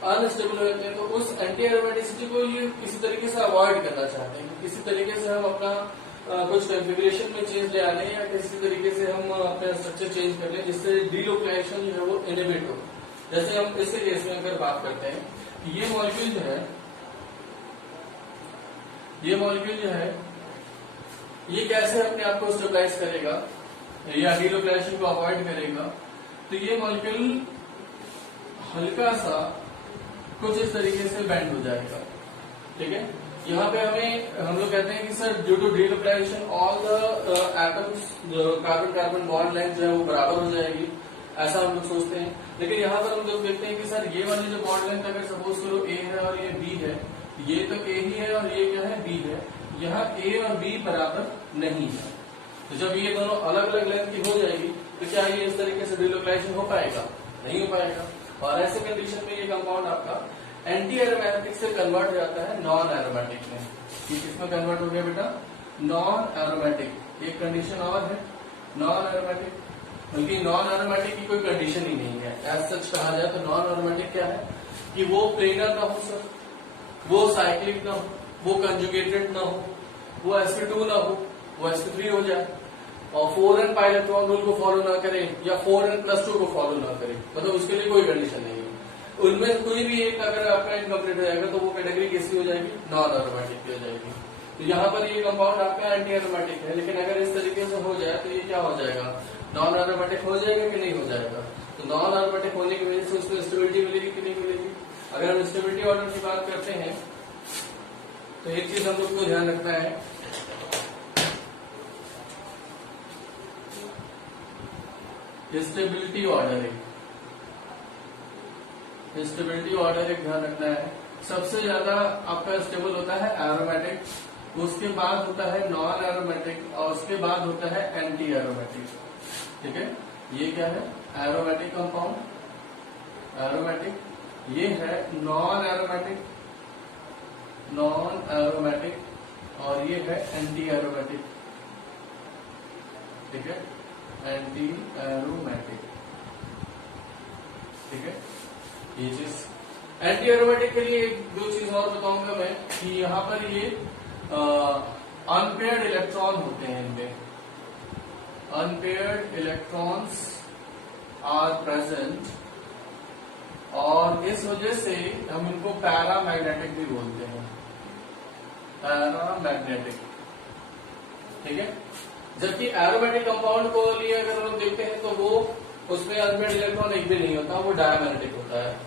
अनस्टेबल हो जाते हैं। तो उस एंटी एरोमेटिसिटी को ये किसी तरीके से अवॉइड करना चाहते हैं, किसी तरीके से हम अपना कुछ कॉन्फ़िगरेशन में चेंज ले आने या किसी तरीके से हम अपना स्ट्रक्चर चेंज कर लें जिससे डीलोकलाइजेशन जो है वो इनहिबिट हो। जैसे हम इस केस में अगर बात करते हैं कि ये मॉलिक्यूल जो है ये कैसे अपने आप को स्टेबलाइज करेगा या डीलोकलाइजेशन को अवॉइड करेगा। तो ये मॉलिक्यूल हल्का सा कुछ इस तरीके से बेंड हो जाएगा। ठीक है, यहाँ पे हम लोग कहते हैं कि sir due to delocalization all the atoms carbon bond length जो है वो बराबर हो जाएगी, ऐसा हम लोग सोचते हैं। लेकिन यहाँ पर हम लोग देखते हैं कि सर ये वाली जो बॉन्ड लेंथ अगर सपोज करो A है और ये B है, ये तो A ही है और ये क्या है? B है। यहाँ A और B बराबर नहीं है। तो जब ये दोनों अलग अलग लेंथ की हो जाएगी तो क्या ये इस तरीके से डीलोकलाइजेशन हो पाएगा? नहीं हो पाएगा। और ऐसे कंडीशन में ये कंपाउंड आपका एंटी एरोमेटिक से कन्वर्ट हो जाता है नॉन एरोमेटिक में। ये किसमें कन्वर्ट हो गया बेटा? Non aromatic. एक कंडीशन और है नॉन एरोमेटिक, बल्कि नॉन एरोमेटिक की कोई कंडीशन ही नहीं है। एज सच कहा जाए तो नॉन एरोमेटिक क्या है कि वो प्लेनर ना हो सर, वो साइक्लिक ना हो, वो कंजुगेटेड ना हो, वो sp2 ना हो, वो sp3 हो जाए और 4n पाई इलेक्ट्रॉन रूल को फॉलो ना करे या 4n+2 को फॉलो ना करे, मतलब उसके लिए कोई कंडीशन नहीं है। उनमें कोई भी एक अगर आपका इनकम्प्लीट हो जाएगा तो वो कैटेगरी किसकी हो जाएगी? नॉन एरोमेटिक की हो जाएगी। तो यहाँ पर ये कंपाउंड आपका एंटी एरोमेटिक है, लेकिन अगर इस तरीके से हो जाए तो ये क्या हो जाएगा? नॉन एरोमेटिक हो जाएगा कि नहीं हो जाएगा? तो नॉन एरोमेटिक होने की वजह से उसको स्टेबिलिटी मिलेगी कि नहीं मिलेगी? अगर हम स्टेबिलिटी ऑर्डर की बात करते हैं तो एक चीज हम लोग को ध्यान रखना है स्टेबिलिटी ऑर्डरिंग, स्टेबिलिटी ऑर्डरिंग ध्यान रखना है। सबसे ज्यादा आपका स्टेबल होता है एरोमेटिक, उसके बाद होता है नॉन एरोमेटिक और उसके बाद होता है एंटी एरोमेटिक। ठीक है, ये क्या है? Aromatic compound, aromatic. ये है नॉन एरोमेटिक, नॉन एरोमेटिक और ये है एंटी एरोमेटिक। ठीक है, एंटी एरोमेटिक। ठीक है, ये चीज। एंटी एरोमेटिक के लिए एक दो चीज और बताऊंगा मैं कि यहाँ पर ये अनपेयर्ड इलेक्ट्रॉन होते हैं, इनमें अनपेयर्ड इलेक्ट्रॉन्स आर प्रेजेंट और इस वजह से हम इनको पैरामैग्नेटिक भी बोलते हैं, पैरामैग्नेटिक। ठीक है, जबकि एरोमेटिक कंपाउंड को लिए अगर हम देखते हैं तो वो उसमें अनपेयर्ड इलेक्ट्रॉन एक भी नहीं होता, वो डायमैग्नेटिक होता है।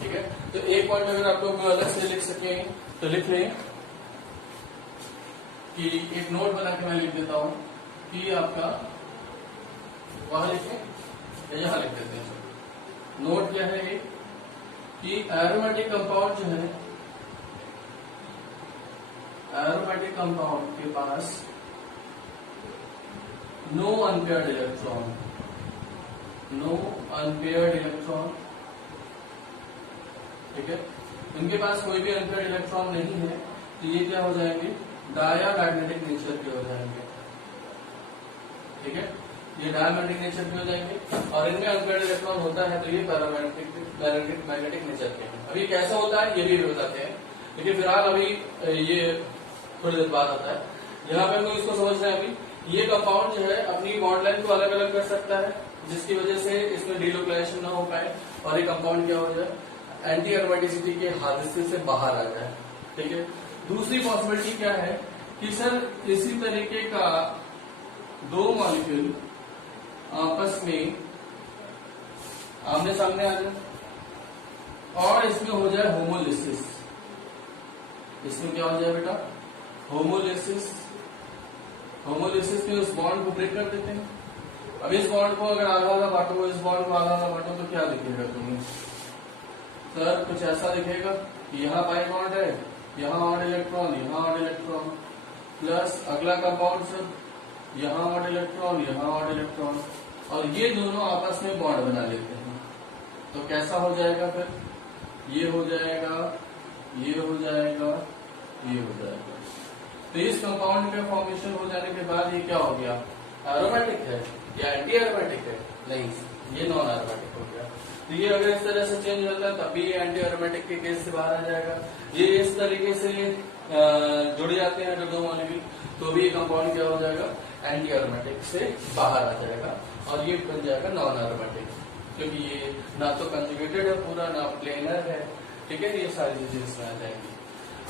ठीक है, तो एक पॉइंट अगर आप लोग अलग से लिख सकें तो लिख लें कि एक नोट बना के मैं लिख देता हूं कि आपका वहां लिखें, यहां लिख देते हैं। नोट क्या है ये कि एरोमेटिक कंपाउंड जो है, एरोमेटिक कंपाउंड के पास no unpaired electron, no unpaired electron. ठीक है, इनके पास कोई भी अनपेयर्ड इलेक्ट्रॉन नहीं है, तो ये क्या हो जाएंगे? डायामैग्नेटिक नेचर के हो जाएंगे। ठीक है, ये डायमैग्नेटिक नेचर के हो जाएंगे और इनमें अनपेयर्ड इलेक्ट्रॉन होता है तो ये मैग्नेटिक नेचर के हैं। अभी कैसा होता है ये भी बताते हैं, लेकिन फिलहाल अभी ये थोड़ी देर बाद आता है। यहाँ पे हमको इसको समझना है। अभी ये कंपाउंड जो है अपनी बॉन्ड लाइन को अलग अलग कर सकता है, जिसकी वजह से इसमें डिलोक्लाइजेशन ना हो पाए और ये कंपाउंड क्या हो जाए? एंटी एरोमेटिसिटी के हादसे से बाहर आ जाए। ठीक है, दूसरी पॉसिबिलिटी क्या है कि सर इसी तरीके का दो मॉलिक्यूल आपस में आमने सामने आ जाए और इसमें हो जाए होमोलिसिस। इसमें क्या हो जाए बेटा? होमोलिसिस। होमोलिसिस में उस बॉन्ड को ब्रेक कर देते हैं। अब इस बॉन्ड को अगर आधा आधा बांटो, इस बॉन्ड को आधा आधा बांटो तो क्या दिखेगा तुम्हें? सर कुछ ऐसा दिखेगा कि यहाँ पाई बॉन्ड है, यहाँ ऑड इलेक्ट्रॉन, यहाँ ऑड इलेक्ट्रॉन, प्लस अगला कंपाउंड सर यहाँ ऑड इलेक्ट्रॉन, यहाँ ऑड इलेक्ट्रॉन, और ये दोनों आपस में बॉन्ड बना लेते हैं। तो कैसा हो जाएगा फिर? ये हो जाएगा, ये हो जाएगा, ये हो जाएगा। तो इस कंपाउंड का फॉर्मेशन हो जाने के बाद ये क्या हो गया? एरोमेटिक है या एंटी एरोमेटिक है? नहीं, ये नॉन एरोमेटिक हो गया। तो ये अगर इस तरह से चेंज होता है तब भी ये एंटी एरोमेटिक के केस से बाहर आ जाएगा। ये इस तरीके से जुड़ जाते हैं अगर दो मॉलिक्यूल तो भी ये कंपाउंड क्या हो जाएगा? एंटी एरोमेटिक से बाहर आ जाएगा और ये बन जाएगा नॉन एरोमेटिक, क्योंकि ये ना तो कंजुगेटेड है पूरा, ना प्लेनर है। ठीक है, ये सारी चीजें इसमें आ जाएंगी।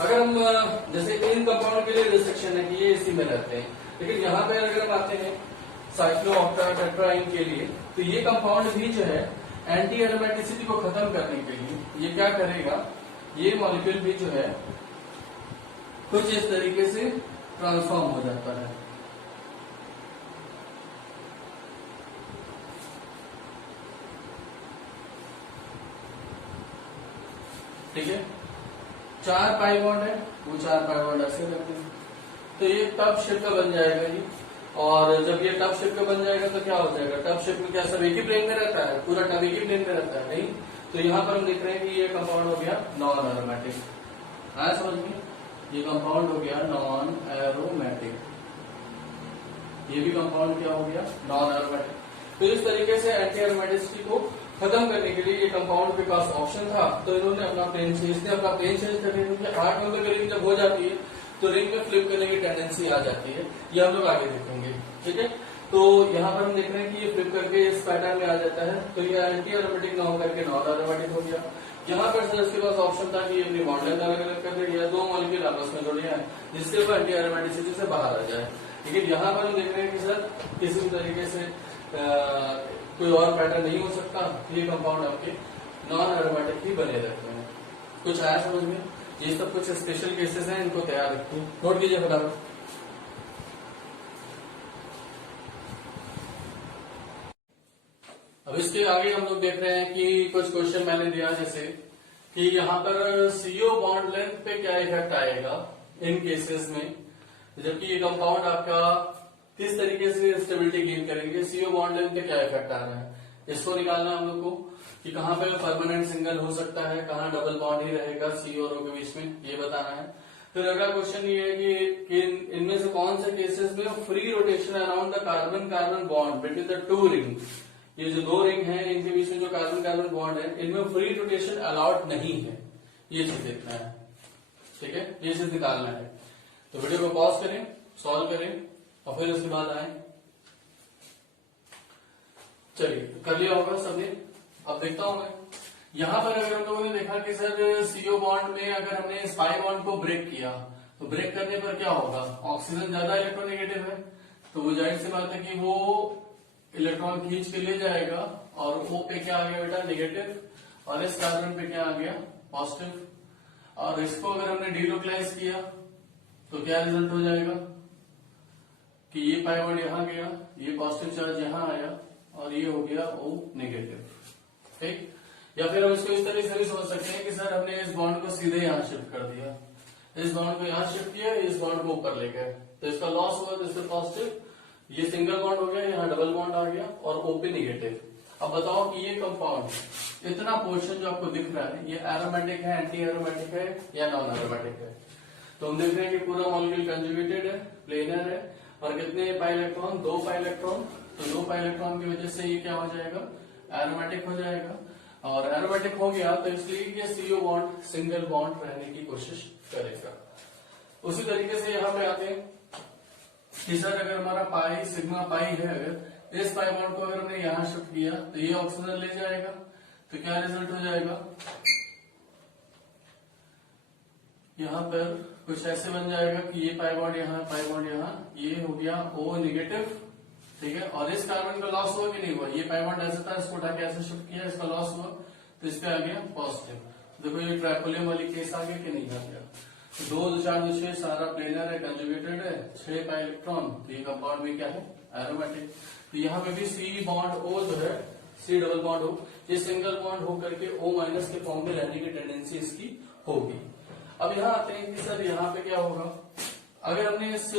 अगर हम जैसे इन कंपाउंड के लिए रिस्ट्रिक्शन है कि ये इसी में रहते हैं, लेकिन यहाँ पे अगर हम आते हैं साइक्लोऑक्टाटेट्राइन के लिए तो ये कंपाउंड भी जो है एंटी एरोमेटिसिटी को खत्म करने के लिए ये क्या करेगा? ये मॉलिक्यूल भी जो है कुछ इस तरीके से ट्रांसफॉर्म हो जाता है। ठीक है, 4 पाई बॉन्ड है, वो 4 पाई बॉन्ड ऐसे करते हैं तो ये टब शेप का बन जाएगा जी। और जब ये टब शेप का बन जाएगा तो क्या हो जाएगा? टब शेप में क्या सब एक ही प्लेन में रहता है? पूरा टब एक ही प्लेन में रहता है? नहीं। तो यहाँ पर हम देख रहे हैं कि ये कंपाउंड हो गया नॉन एरोमेटिक। आया समझ में? ये कंपाउंड हो गया नॉन एरोमेटिक, ये भी कंपाउंड क्या हो गया? Non aromatic. तो इस तरीके से एंटी एरोमेटिसिटी को खत्म करने के लिए ये कंपाउंड के पास ऑप्शन था, तो इन्होंने अपना प्लेन चेंज, इसने अपना प्लेन चेंज करके 8 नंबर की रिंग जब हो जाती है तो रिंग में फ्लिप करने की टेंडेंसी आ जाती है। ये हम लोग आगे देखेंगे। ठीक है, तो यहाँ पर हम देख रहे हैं कि ये फ्लिप करके इस पैटर्न में आ जाता है, तो ये एंटी एरोमेटिक ना होकर के नॉन एरोमेटिक हो गया। यहाँ पर सर इसके पास ऑप्शन था कि ये अपनी बॉन्ड लेंथ अलग अलग कर दे या दो मॉलिक्यूल आपस में जुड़ जाए जिससे वो एंटी एरोमेटिसिटी से बाहर आ जाए। लेकिन यहाँ पर हम देख रहे हैं कि सर किसी भी तरीके से कोई और पैटर्न नहीं हो सकता, ये कंपाउंड आपके नॉन एरोमेटिक ही बने रहते हैं। कुछ आया समझ में? ये सब कुछ स्पेशल केसेस हैं, इनको तैयार रखिए, नोट कीजिए फटाफट। अब इसके आगे हम लोग देख रहे हैं कि कुछ क्वेश्चन मैंने दिया जैसे कि यहाँ पर सीओ बॉन्ड लेंथ पे क्या इफेक्ट आएगा इन केसेस में, जबकि ये कंपाउंड आपका किस तरीके से स्टेबिलिटी गेन करेंगे, सीओ बॉन्ड लेंथ पे क्या इफेक्ट आ रहा है, इसको निकालना हम लोग को कि कहाँ पे परमानेंट सिंगल हो सकता है, कहाँ डबल बॉन्ड ही रहेगा सी और ओ के बीच में, ये बताना है। फिर अगला क्वेश्चन ये है कि इनमें से कौन से केसेस में free rotation around the carbon carbon bond between the two ring, ये जो दो रिंग है इनके बीच में जो कार्बन कार्बन बॉन्ड है इनमें फ्री रोटेशन अलाउड नहीं है, ये चीज देखना है। ठीक है, ये चीज निकालना है। तो वीडियो को पॉज करें, सॉल्व करें और फिर उसके बाद आए। चलिए कर लिया होगा सबने। अब देखता हूं मैं यहां पर अगर हम लोगों ने देखा कि सर सीओ बॉन्ड में अगर हमने स्पाई बॉन्ड को ब्रेक किया तो ब्रेक करने पर क्या होगा, ऑक्सीजन ज्यादा इलेक्ट्रोनेगेटिव है तो वो जाहिर सी बात है कि वो इलेक्ट्रॉन खींच के ले जाएगा और ओ पे क्या आ गया बेटा नेगेटिव और इस कार्बन पे क्या आ गया पॉजिटिव, और इसको अगर हमने डीलोकलाइज किया तो क्या रिजल्ट हो जाएगा कि ये पाई बॉन्ड यहां गया, ये पॉजिटिव चार्ज यहां आया और ये हो गया ओ नेगेटिव। ठीक, या फिर हम इसको इस तरीके से भी समझ सकते हैं कि सर हमने इस बॉन्ड को सीधे यहां शिफ्ट कर दिया, इस बॉन्ड को यहां शिफ्ट किया, इस बॉन्ड को ऊपर ले गए तो इसका लॉस हुआ, तो इससे पॉजिटिव, ये सिंगल बॉन्ड हो गया, यहाँ डबल बॉन्ड आ गया और ओ पे नेगेटिव। अब बताओ कि ये कंपाउंड इतना पोर्शन जो आपको दिख रहा है ये एरोमेटिक है, एंटी एरोमेटिक है या नॉन एरोमेटिक है। तो हम देख रहे हैं कि पूरा मॉलिक्यूल कंजुगेटेड है, प्लेनर है और कितने पाई इलेक्ट्रॉन, 2 पाई इलेक्ट्रॉन, तो 2 पाई इलेक्ट्रॉन की वजह से ये क्या हो जाएगा एरोमेटिक हो जाएगा, और एरोमेटिक हो गया तो इसलिए ये सीओ बॉन्ड सिंगल बॉन्ड रहने की कोशिश करेगा। उसी तरीके से यहाँ पे आते हैं कि सर अगर हमारा पाई सिग्मा पाई है, अगर इस पाई बॉन्ड को अगर हमने यहां शिफ्ट किया तो ये ऑक्सीजन ले जाएगा तो क्या रिजल्ट हो जाएगा, यहाँ पर कुछ ऐसे बन जाएगा कि ये पाई बॉन्ड यहाँ, पाई बॉन्ड यहाँ, ये हो गया ओ नेगेटिव। ठीक है, और इस कार्बन का लॉस हुआ कि नहीं हुआ, ये पाई बॉन्ड ऐसे था, इसको उठा के ऐसे शिफ्ट किया, इसका लॉस हुआ तो इस पे आ गया पॉजिटिव। देखो ये ट्राइपोलियम वाली केस आ गया कि नहीं आ गया, 2 2 4 2 6 सारा प्लेनर है, कंजुगेटेड है, 6 पाई इलेक्ट्रॉन, तो ये कंपाउंड में क्या है एरोमेटिक। तो यहाँ पे भी सी बॉन्ड ओ जो है, सी डबल बॉन्ड ओ, ये सिंगल बॉन्ड हो करके ओ माइनस के फॉर्म में रहने की टेंडेंसी इसकी होगी। अब यहाँ आते हैं कि सर यहाँ पे क्या होगा, अगर हमने इस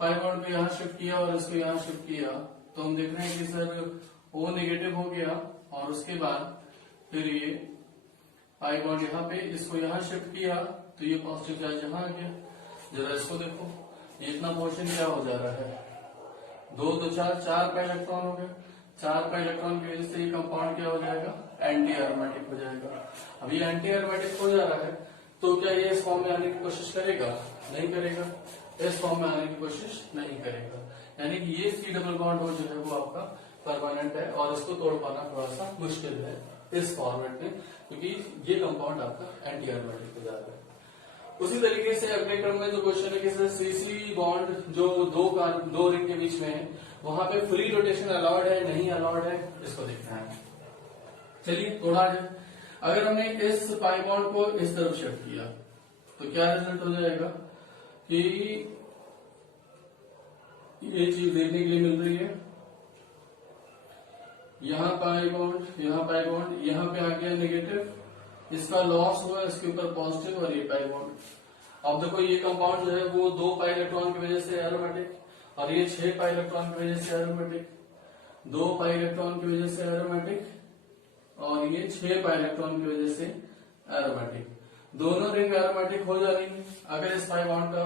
पाई बॉन्ड को यहाँ शिफ्ट किया और इसको यहाँ शिफ्ट किया तो हम देख रहे हैं कि सर ओ नेगेटिव हो गया और उसके बाद फिर ये पाई बॉन्ड यहाँ पे, इसको यहाँ शिफ्ट किया तो ये पॉजिटिव चार्ज यहाँ आ गया। जरा इसको देखो, ये इतना पोर्शन क्या हो जा रहा है, 2 2 4 4 पाई इलेक्ट्रॉन हो गया, 4 पाई इलेक्ट्रॉन की वजह से ये कंपाउंड क्या हो जाएगा एंटी एरोमेटिक हो जाएगा। अब ये एंटी एरोमेटिक हो जा रहा है तो क्या ये इस फॉर्म में आने की कोशिश करेगा, नहीं करेगा, इस फॉर्म में आने की कोशिश नहीं करेगा, यानी कि ये सी डबल बॉन्ड हो जो है वो आपका परमानेंट है और इसको तोड़ पाना थोड़ा सा मुश्किल है इस फॉर्मेट में, क्योंकि ये कंपाउंड आपका एंटी एरोमेटिक हो जा रहा है। उसी तरीके से अगले क्रम में जो क्वेश्चन है कि सर सीसी बॉन्ड जो दो रिंग के बीच में है वहां पे फ्री रोटेशन अलाउड है नहीं अलाउड है, इसको देखना है। चलिए थोड़ा जाए, अगर हमने इस पाई बॉन्ड को इस तरफ शिफ्ट किया तो क्या रिजल्ट हो जाएगा कि ये चीज देखने के लिए मिल रही है, यहाँ पाई बॉन्ड, यहाँ पाई बॉन्ड, यहाँ पे आ गया नेगेटिव, इसका लॉस हुआ, इसके ऊपर पॉजिटिव और ये पाई बॉन्ड। अब देखो ये कंपाउंड जो है वो 2 पाई इलेक्ट्रॉन की वजह से एरोमेटिक और ये 6 पाई इलेक्ट्रॉन की वजह से एरोमेटिक, 2 पाई इलेक्ट्रॉन की वजह से एरोमेटिक और ये 6 पाई इलेक्ट्रॉन की वजह से एरोमेटिक। दोनों रिंग एरोमेटिक हो जाएंगे अगर इस पाई बॉन्ड का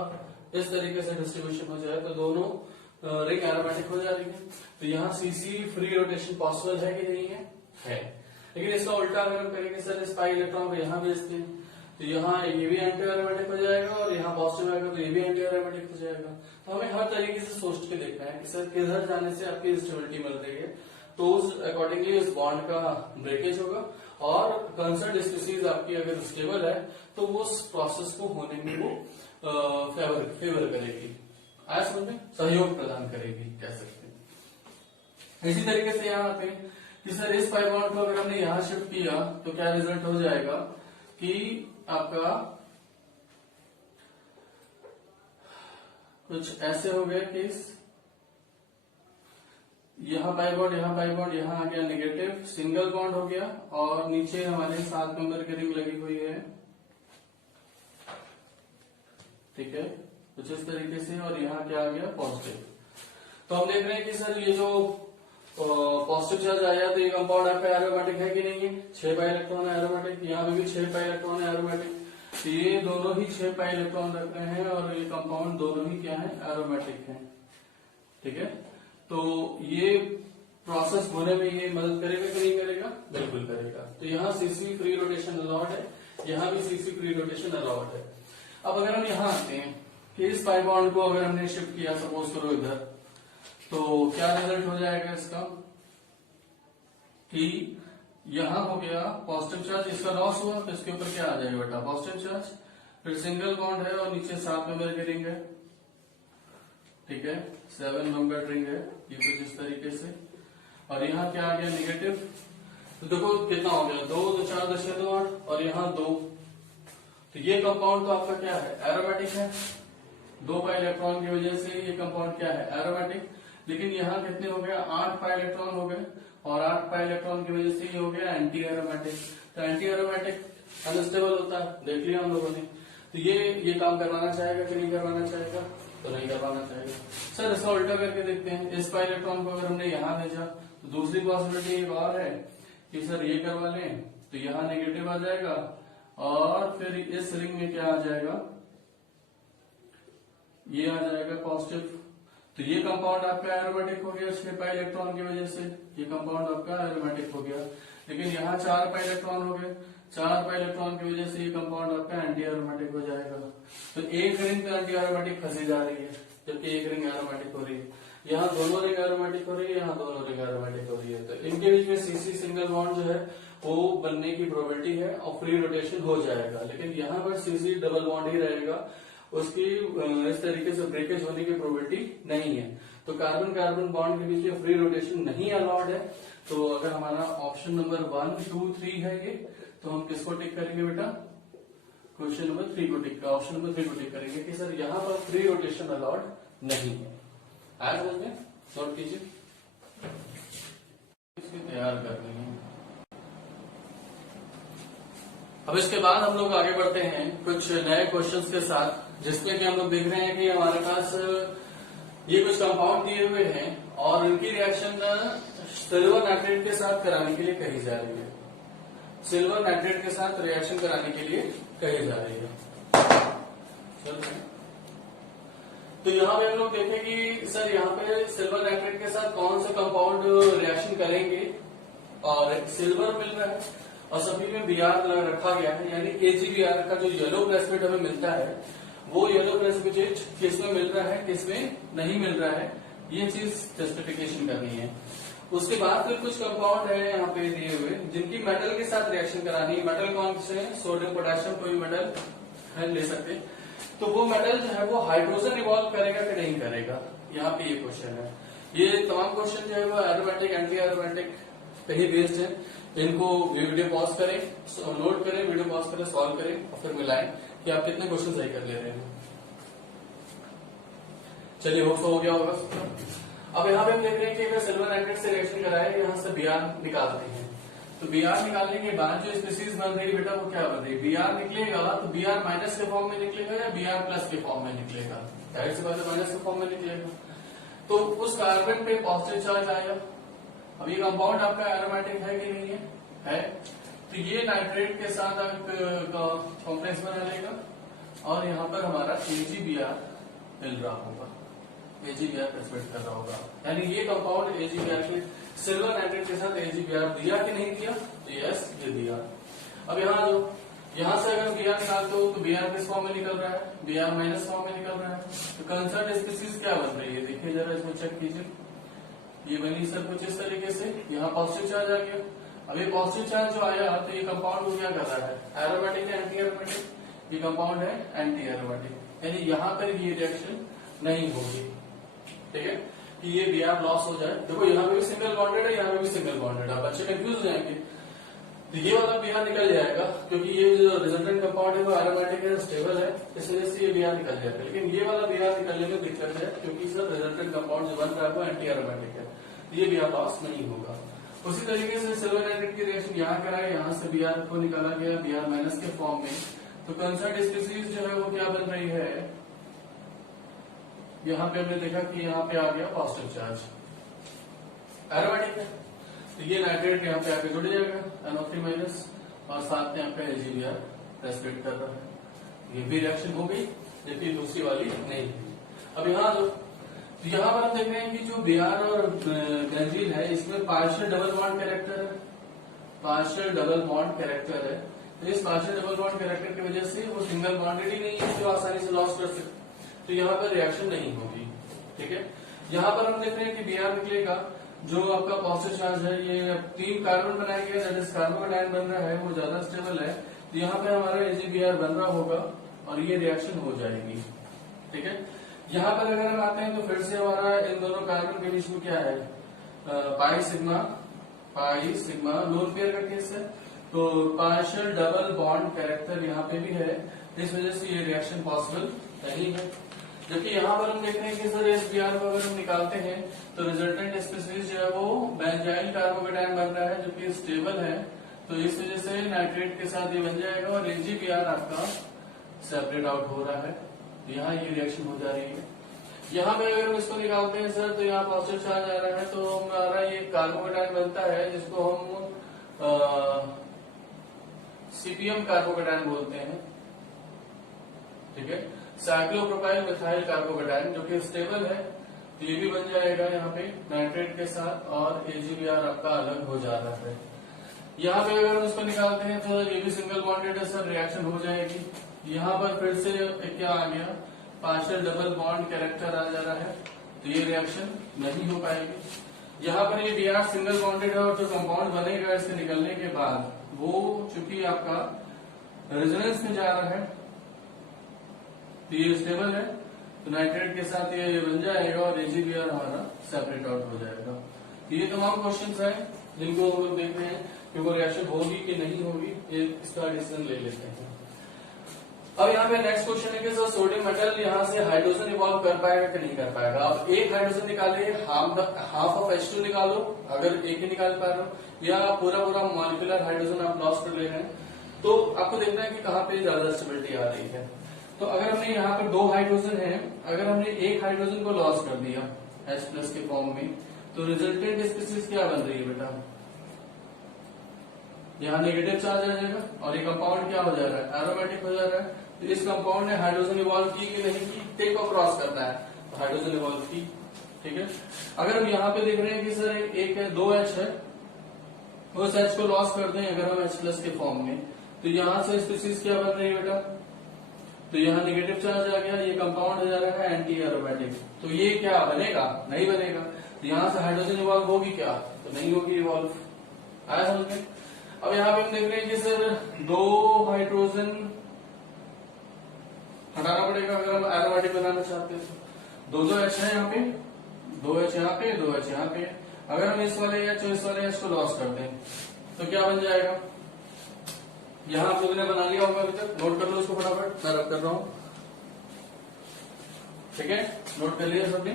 इस तरीके से डिस्ट्रीब्यूशन हो जाए तो दोनों रिंग एरोमेटिक हो जाएंगे। तो यहाँ सीसी फ्री रोटेशन पॉसिबल है कि नहीं है। लेकिन इसका उल्टा अगर हम करेंगे सर इस पाई इलेक्ट्रॉन को यहाँ भेजते हैं तो यहाँ ये भी एंटी एरोमेटिक हो जाएगा और यहाँ पॉजिटिव आएगा तो ये भी एंटी एरोमेटिक हो जाएगा। तो हमें हर तरीके से सोच के देखना है कि सर किधर जाने से आपकी स्टेबिलिटी मिल रही है, तो उस अकॉर्डिंगली इस बॉन्ड का ब्रेकेज होगा और कंसर्न स्पीसीज आपकी अगर स्टेबल है तो वो उस प्रोसेस को होने में वो फेवर करेगी, आया समझ में, सहयोग प्रदान करेगी कह सकते हैं। इसी तरीके से यहाँ आते हैं कि सर इस पाई बॉन्ड को अगर हमने यहाँ शिफ्ट किया तो क्या रिजल्ट हो जाएगा कि आपका कुछ ऐसे हो गया केस, यहाँ पाई बॉन्ड, यहाँ पाई बॉन्ड, यहाँ आ गया नेगेटिव, सिंगल बॉन्ड हो गया और नीचे हमारे 7 नंबर की रिंग लगी हुई है, ठीक है, कुछ इस तरीके से। और यहाँ क्या आ गया पॉजिटिव। तो हम देख रहे हैं कि सर ये जो पॉजिटिव चार्ज आया तो ये कंपाउंड आपका एरोमेटिक है कि नहीं है, 6 पाई इलेक्ट्रॉन है एरोमेटिक, यहाँ पे भी 6 पाई इलेक्ट्रॉन है एरोमेटिक। तो ये दोनों ही 6 पाई इलेक्ट्रॉन रख रहे हैं और ये कंपाउंड दोनों ही क्या है एरोमेटिक है, ठीक है। तो ये प्रोसेस होने में ये मदद करेगा कि नहीं करेगा, बिल्कुल करेगा। तो यहाँ सीसी फ्री रोटेशन अलाउड है, यहाँ भी सीसी फ्री रोटेशन अलाउड है। अब अगर हम यहाँ आते हैं कि इस पाई बॉन्ड को अगर हमने शिफ्ट किया सपोज करो इधर, तो क्या रिजल्ट हो जाएगा इसका कि यहां हो गया पॉजिटिव चार्ज, इसका लॉस हुआ तो इसके ऊपर क्या आ जाएगा बेटा पॉजिटिव चार्ज, फिर सिंगल बॉन्ड है और नीचे 7 नंबर की रिंग है, ठीक है, 7 नंबर रिंग है, ये कुछ इस तरीके से। और यहाँ क्या आ गया नेगेटिव, तो देखो कितना हो गया 2 2 4 10 2 8 और यहाँ 2। तो ये कंपाउंड तो आपका क्या है एरोमेटिक है, 2 पाई इलेक्ट्रॉन की वजह से ये कंपाउंड क्या है एरोमेटिक। लेकिन यहाँ कितने हो गए 8 पाई इलेक्ट्रॉन हो गए और 8 पाई इलेक्ट्रॉन की वजह से ये हो गया एंटी एरोमेटिक। तो एंटी एरोमेटिक अनस्टेबल होता है, देख लिया हम लोगों ने। तो ये काम करवाना चाहेगा कि नहीं करवाना चाहेगा, तो नहीं करवाना चाहेगा। सर इसका उल्टा करके देखते हैं, इस पाई इलेक्ट्रॉन को अगर हमने यहाँ भेजा तो दूसरी पॉसिबिलिटी एक और है कि सर ये करवा लें तो यहाँ नेगेटिव आ जाएगा और फिर इस रिंग में क्या आ जाएगा, ये आ जाएगा पॉजिटिव। तो ये कंपाउंड आपका एरोमेटिक हो गया 6 पाई इलेक्ट्रॉन की वजह से, ये कंपाउंड आपका एरोमेटिक हो गया। लेकिन यहाँ 4 पाई इलेक्ट्रॉन हो गए, 4 पाई इलेक्ट्रॉन की वजह से ये कंपाउंड आपका एंटी एरोमेटिक हो जाएगा। तो एक रिंग तो एंटी एरोमेटिक फंसी जा रही है जबकि एक रिंग एरोमेटिक हो रही है। यहाँ दोनों रिंग एरोमेटिक हो रही है, यहाँ दोनों रिंग एरोमेटिक हो रही है। तो इनके बीच में सीसी सिंगल बॉन्ड जो है वो बनने की प्रोबेबिलिटी है और फ्री रोटेशन हो जाएगा। लेकिन यहाँ पर सीसी डबल बॉन्ड ही रहेगा, उसकी इस तरीके से ब्रेकेज होने की प्रोबेबिलिटी नहीं है। तो कार्बन कार्बन बॉन्ड के बीच में फ्री रोटेशन नहीं अलाउड है। तो अगर हमारा ऑप्शन नंबर 1 2 3 है ये, तो हम किसको टिक करेंगे बेटा, क्वेश्चन नंबर 3 को टिक, ऑप्शन नंबर 3 को टिक करेंगे कि सर यहाँ पर फ्री रोटेशन अलाउड नहीं है। आज बोलते हैं नोट कीजिए, इसकी तैयार करनी है। अब इसके बाद हम लोग आगे बढ़ते हैं कुछ नए क्वेश्चंस के साथ, जिसमें कि हम लोग देख रहे हैं कि हमारे पास ये कुछ कंपाउंड दिए हुए हैं और इनकी रिएक्शन सिल्वर नाइट्रेट के साथ कराने के लिए कही जा रही है। सिल्वर नाइट्रेट के साथ रिएक्शन कराने के लिए कही जा रही है। चलते हैं। तो यहाँ पे हम लोग देखें कि सर यहाँ पे सिल्वर नाइट्रेट के साथ कौन सा कंपाउंड रिएक्शन करेंगे, और सिल्वर मिल रहा है और सभी में बीआर रखा गया है, यानी KgBr का जो येलो प्रेसिपिटेट हमें मिलता है वो येलो प्रेसिपिटेट किसमें मिल रहा है किसमें नहीं मिल रहा है, ये चीज जस्टिफिकेशन करनी है। उसके बाद फिर कुछ कंपाउंड है यहाँ पे दिए हुए जिनकी मेटल के साथ रिएक्शन करानी है। मेटल कौन से है, सोडियम पोटेशियम कोई मेटल है ले सकते। तो वो मेटल जो है वो हाइड्रोजन इवॉल्व करेगा कि नहीं करेगा, यहाँ पे ये क्वेश्चन है। ये तमाम क्वेश्चन जो है वो एरोमेटिक एंटी एरोमेटिक पे ही बेस्ड है। इनको वीडियो पॉज करें, नोट करें, वीडियो पॉज करें, सॉल्व करें और फिर मिलाएं कि आप कितने क्वेश्चन सही कर ले रहे हैं। चलिए होप हो गया होगा। अब यहाँ पे हम देख रहे हैं कि अगर सिल्वर नाइट्रेट से रिएक्शन कराए, यहाँ से बीआर निकालते हैं। तो बीआर निकालने के बाद जो स्पीसीज बन रही है बेटा वो क्या बन रही है, बीआर निकलेगा तो बीआर माइनस के फॉर्म में निकलेगा या बीआर प्लस के फॉर्म में निकलेगा, जाहिर सी बात है माइनस के फॉर्म में निकलेगा। तो उस कार्बन पे पॉजिटिव चार्ज आएगा। अब ये कंपाउंड आपका एरोमेटिक है कि नहीं है? तो ये नाइट्रेट के साथ कॉम्प्लेक्स बना लेगा और यहाँ पर हमारा KgBr मिल रहा होगा, KgBr प्रेसिपिटेट कर रहा होगा। यानी ये कंपाउंड KgBr के सिल्वर नाइट्रेट के साथ KgBr दिया कि नहीं दिया, तो यस ये दिया। अब यहाँ जो यहाँ से अगर Br निकालते हो तो Br किस फॉर्म में निकल रहा है, Br माइनस फॉर्म में निकल रहा है। तो कंसर्न स्पीसीज क्या बन रही है, देखिए जरा इसमें चेक कीजिए। ये बनी सर कुछ इस तरीके से, यहाँ पॉजिटिव चार्ज आ गया। अब ये पॉजिटिव चार्ज जो आया तो ये कंपाउंड को क्या कर रहा है, एरोमेटिक है एंटी एरोमेटिक, ये कंपाउंड है एंटी एरोमेटिक, यानी यहाँ पर ये रिएक्शन नहीं होगी। ठीक है, कि ये Br लॉस हो जाए। देखो यहाँ पे भी सिंगल बॉन्डेड है, यहाँ पे भी सिंगल बॉन्डेड है, बच्चे कंफ्यूज हो जाएंगे। तो ये वाला Br निकल जाएगा क्योंकि ये जो रिजल्टेंट कंपाउंड है वो एरोमेटिक है, स्टेबल है, इस वजह से ये Br निकल जाएगा। लेकिन ये वाला Br निकलने में दिक्कत है क्योंकि सर रिजल्टेंट कंपाउंड जो बन रहा है वो एंटी एरोमेटिक है। ये बी आर लॉस नहीं होगा। उसी तरीके से सिल्वर नाइट्रेट की रिएक्शन यहाँ कराए, यहाँ से बी आर को निकाला गया बी आर माइनस के फॉर्म में, तो कंसर्न स्पीसीज जो है वो क्या बन रही है, यहाँ पे हमने देखा कि यहाँ पे आ गया पॉजिटिव चार्ज, एरोमेटिक है, तो ये नाइट्रेट यहाँ पे आके जुड़ जाएगा NO3 माइनस, और साथ में यहाँ पे LgBr रेस्पिरेट कर रहा है। ये भी रिएक्शन हो गई, जबकि दूसरी वाली नहीं हुई। अब यहाँ तो यहाँ पर हम देख रहे हैं कि जो Br और बेंजीन है इसमें पार्शियल डबल बॉन्ड कैरेक्टर है, पार्शियल डबल बॉन्ड कैरेक्टर है। तो इस पार्शियल डबल बॉन्ड कैरेक्टर की वजह से वो सिंगल बॉन्डेड ही नहीं है जो आसानी से लॉस कर सकते, तो यहाँ पर रिएक्शन नहीं होगी। ठीक है, यहाँ पर हम देख रहे हैं कि Br निकलेगा, जो आपका पॉजिटिव चार्ज है ये 3 कार्बन बनाया गया, दैट इज कार्बोकेटायन बन रहा है, वो ज्यादा स्टेबल है, तो यहाँ पे हमारा AgBr बन रहा होगा और ये रिएक्शन हो जाएगी। ठीक है, यहाँ पर अगर हम आते हैं तो फिर से हमारा इन दोनों कार्बन के बीच में क्या है, पाई सिग्मा लोन पेयर का केस है, तो पार्शियल डबल बॉन्ड कैरेक्टर यहाँ पे भी है, इस वजह से ये रिएक्शन पॉसिबल नहीं है। जबकि यहाँ पर हम देख रहे हैं कि सर SBr को अगर हम निकालते हैं तो रिजल्टेंट स्पीसीज जो है वो बेंजाइल कार्बोकेटायन बन रहा है जो कि स्टेबल है, तो इस वजह से नाइट्रेट के साथ ये बन जाएगा और AgBr आपका सेपरेट आउट हो रहा है, यहाँ ये रिएक्शन हो जा रही है। यहाँ पे अगर हम इसको निकालते हैं सर तो यहाँ पॉजिटिव चार्ज आ रहा है, तो हमारा ये कार्बोकेटायन बनता है जिसको हम CPM कार्बोकेटायन बोलते हैं। ठीक है, साइक्लोप्रोपाइल मिथाइल कार्बोकेटायन जो कि स्टेबल है, तो ये भी बन जाएगा यहाँ पे नाइट्रेट के साथ और AgBr आपका अलग हो जा रहा है। यहाँ पे अगर हम इसको निकालते हैं तो ये भी सिंगल बॉन्डेड है सर, रिएक्शन हो जाएगी। यहाँ पर फिर से क्या आ गया, पार्शियल डबल बॉन्ड कैरेक्टर आ जा रहा है, तो ये रिएक्शन नहीं हो पाएगी। यहाँ पर ये Br सिंगल बॉन्डेड है और जो कंपाउंड बनेगा इससे निकलने के बाद वो चूंकि आपका रेजोनेंस में जा रहा है तो ये स्टेबल है, तो नाइट्रेट के साथ ये बन जाएगा और AgBr हमारा सेपरेट आउट हो जाएगा। तो ये तमाम क्वेश्चंस हैं जिनको हम लोग देख रहे हैं कि वो रिएक्शन होगी कि नहीं होगी, ये इसका डिसीजन ले लेते हैं। अब यहाँ पे नेक्स्ट क्वेश्चन है कि सर सोडियम मेटल यहाँ से हाइड्रोजन इवॉल्व कर पाएगा कि नहीं कर पाएगा। अब एक हाइड्रोजन निकाले, हाफ ऑफ H2 निकालो अगर एक ही निकाल पा रहे हो, या पूरा मॉलिक्यूलर हाइड्रोजन आप लॉस कर ले रहे हैं, तो आपको देखना है कि कहाँ पे ज्यादा स्टेबिलिटी आ रही है। तो अगर हमने यहाँ पर 2 हाइड्रोजन है, अगर हमने एक हाइड्रोजन को लॉस कर दिया H+ के फॉर्म में, तो रिजल्टेंट स्पीसीज क्या बन रही है बेटा, यहाँ नेगेटिव चार्ज आ जाएगा और ये कंपाउंड क्या हो जा रहा है, एरोमेटिक हो जा रहा है। तो इस कंपाउंड ने हाइड्रोजन इवॉल्व की कि नहीं की, टेक को क्रॉस करता है, तो हाइड्रोजन इवॉल्व की। ठीक है, अगर हम यहाँ पे देख रहे हैं कि सर एक है 2H है, उस H को लॉस कर दें अगर हम H+ के फॉर्म में, तो यहाँ से स्पीसीज क्या बन रही है बेटा, तो यहाँ नेगेटिव चार्ज आ गया, ये कंपाउंड हो जा रहा है एंटी एरोमेटिक, तो ये क्या बनेगा, नहीं बनेगा। तो यहाँ से हाइड्रोजन इवॉल्व होगी क्या, तो नहीं होगी इवॉल्व, आया समझ में। अब यहाँ पे हम देख रहे हैं कि सर 2 हाइड्रोजन हटाना पड़ेगा अगर हम एरोमेटिक बनाना चाहते हैं, तो 2 H है यहाँ पे, 2 H यहाँ पे, 2 H यहाँ पे। अगर हम इस वाले H और इस वाले H को लॉस करते हैं तो क्या बन जाएगा, यहाँ आप लोगों ने बना लिया होगा अभी तक, नोट कर लो इसको फटाफट, मैं रब कर रहा हूँ। ठीक है, नोट कर लिया सबने,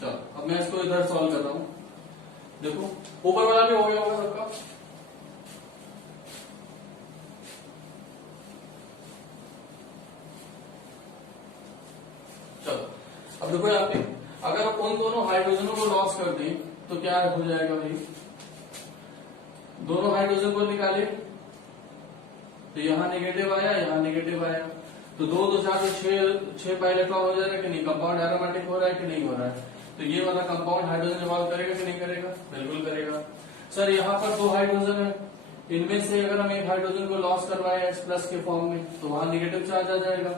चलो अब मैं इसको इधर सॉल्व कर रहा हूँ। देखो ऊपर वाला भी हो गया होगा सबका, चलो अब देखो यहाँ पे अगर आप उन दोनों हाइड्रोजनों को लॉस कर दें तो क्या हो जाएगा भाई, दोनों हाइड्रोजन को निकाले तो यहाँ नेगेटिव आया, यहाँ नेगेटिव आया, तो 2 2 4 6 पाई इलेक्ट्रॉन हो जा रहा है कि नहीं, कंपाउंड एरोमेटिक हो रहा है कि नहीं हो रहा है, तो ये वाला कंपाउंड हाइड्रोजन इवॉल्व करेगा कि नहीं करेगा, बिल्कुल करेगा। सर यहाँ पर 2 हाइड्रोजन है, इनमें से अगर हम एक हाइड्रोजन को लॉस करवाए H+ के फॉर्म में तो वहां नेगेटिव चार्ज आ जाएगा,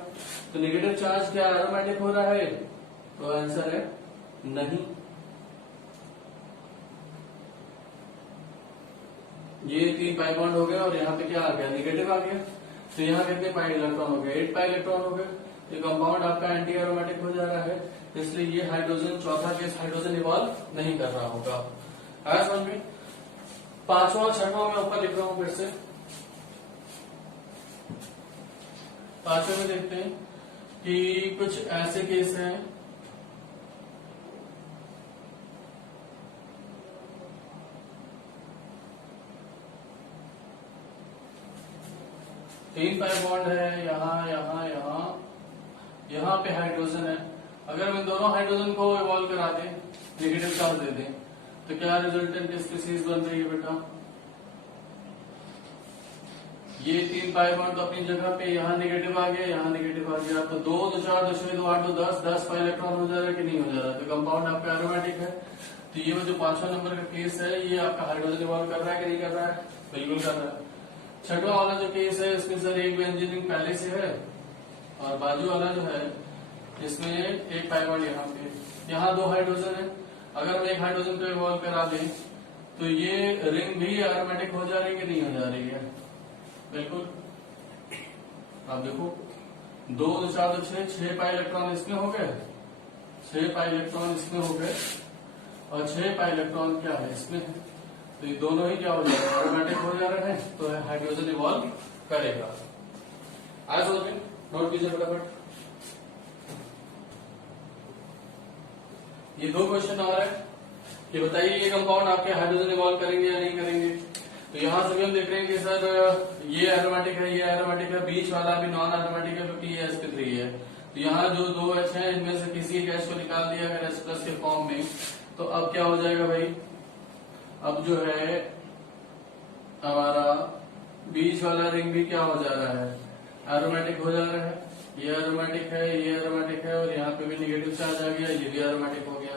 तो नेगेटिव चार्ज क्या एरोमेटिक हो रहा है, तो आंसर है नहीं। ये 3 पाई बॉन्ड हो गया और यहाँ पे क्या आ गया, नेगेटिव आ गया, तो यहाँ कितने पाई इलेक्ट्रॉन हो गए, 8 पाई इलेक्ट्रॉन हो गए, तो कंपाउंड आपका एंटी एरोमेटिक हो जा रहा है, इसलिए ये हाइड्रोजन चौथा केस हाइड्रोजन इवॉल्व नहीं कर रहा होगा। आया समझ में। 5वां 6वां मैं ऊपर लिख रहा हूं फिर से, 5वें में देखते हैं कि कुछ ऐसे केस हैं 3 पाई बॉन्ड है, यहाँ यहाँ यहाँ यहाँ पे हाइड्रोजन है। अगर हम इन दोनों हाइड्रोजन को इवॉल्व करा दें, नेगेटिव चार्ज दे दें, तो क्या रिजल्टेंट स्पीसीज बन रही है बेटा? ये 3 पाई बॉन्ड तो अपनी जगह पे, यहाँ नेगेटिव आ गया, यहाँ नेगेटिव आ गया, तो 2 2 4 2 6 2 8 2 10 पाई इलेक्ट्रॉन हो जा रहा है कि नहीं हो जा रहा? तो कंपाउंड आपका एरोमेटिक है। तो ये जो 5वां नंबर का केस है, ये आपका हाइड्रोजन इवॉल्व कर रहा है कि नहीं कर रहा है? बिल्कुल कर रहा है। 6वां वाला जो केस है, इसमें सर एक बेंजीन पहले से है और बाजू वाला जो है इसमें 1 पाई बॉन्ड यहाँ पे, यहाँ 2 हाइड्रोजन है। अगर हम एक हाइड्रोजन को इवॉल्व करा दें तो ये रिंग भी एरोमेटिक हो जा रही है कि नहीं हो जा रही है? बिल्कुल। आप देखो 2 2 4 2 6 पाई इलेक्ट्रॉन इसमें हो गए, 6 पाई इलेक्ट्रॉन इसमें हो गए और 6 पाई इलेक्ट्रॉन क्या है इसमें है। तो ये दोनों ही क्या हो जा रहे हैं? एरोमेटिक हो जा रहे हैं, तो हाइड्रोजन इवॉल्व करेगा। आज हो गए, नोट कीजिए फटाफट। ये 2 क्वेश्चन और है। ये बताइए ये कंपाउंड आपके हाइड्रोजन इवॉल्व करेंगे या नहीं करेंगे? तो यहाँ से भी हम देख रहे हैं कि सर ये एरोमेटिक है, ये एरोमेटिक है, बीच वाला भी नॉन एरोमेटिक है क्योंकि ये sp3 है। तो यहाँ जो 2 H है, इनमें से किसी एक H को निकाल दिया अगर H+ के फॉर्म में, तो अब क्या हो जाएगा भाई? अब जो है हमारा बीच वाला रिंग भी क्या हो जा रहा है? एरोमेटिक हो जा रहा है। ये एरोमेटिक है, ये एरोमेटिक है और यहाँ पे भी नेगेटिव चार्ज आ गया, ये भी एरोमेटिक हो गया।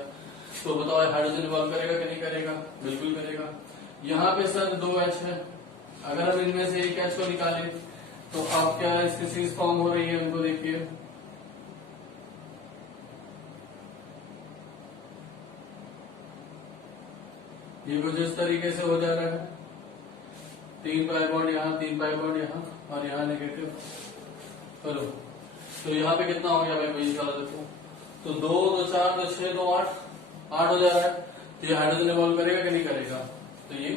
तो बताओ हाइड्रोजन इवॉल्व करेगा कि नहीं करेगा? बिल्कुल करेगा। यहाँ पे सर 2 H है, अगर हम इनमें से एक H को निकालें तो अब क्या स्पीसीज फॉर्म हो रही है? उनको देखिए, ये कुछ इस तरीके से हो जा रहा है। 3 पाई बॉन्ड यहाँ, 3 पाई बॉन्ड यहाँ और यहाँ नेगेटिव। चलो तो यहाँ पे कितना हो गया भाई बीच वाला? देखो तो 2 2 4 2 6 2 8 हो जा रहा है। तो ये हाइड्रोजन इवॉल्व करेगा कि नहीं करेगा? तो ये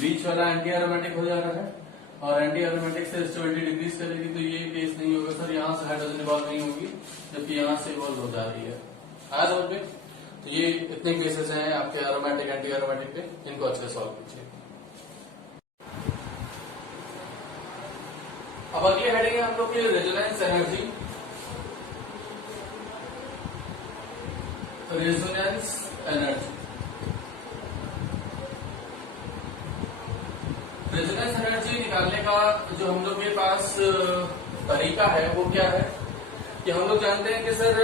बीच वाला एंटी एरोमेटिक हो जा रहा है और एंटी एरोमेटिक से स्टेबिलिटी डिक्रीज करेगी, तो ये केस नहीं होगा सर, यहाँ से हाइड्रोजन इवॉल्व नहीं होगी जबकि यहाँ से इवॉल्व हो जा रही है। आज और में तो ये इतने केसेस हैं आपके एरोमेटिक एंटी एरोमेटिक पे, इनको अच्छे सॉल्व कीजिए। अब अगली हेडिंग है हम लोग की resonance energy. Resonance energy, resonance energy निकालने का जो हम लोग के पास तरीका है वो क्या है कि हम लोग जानते हैं कि सर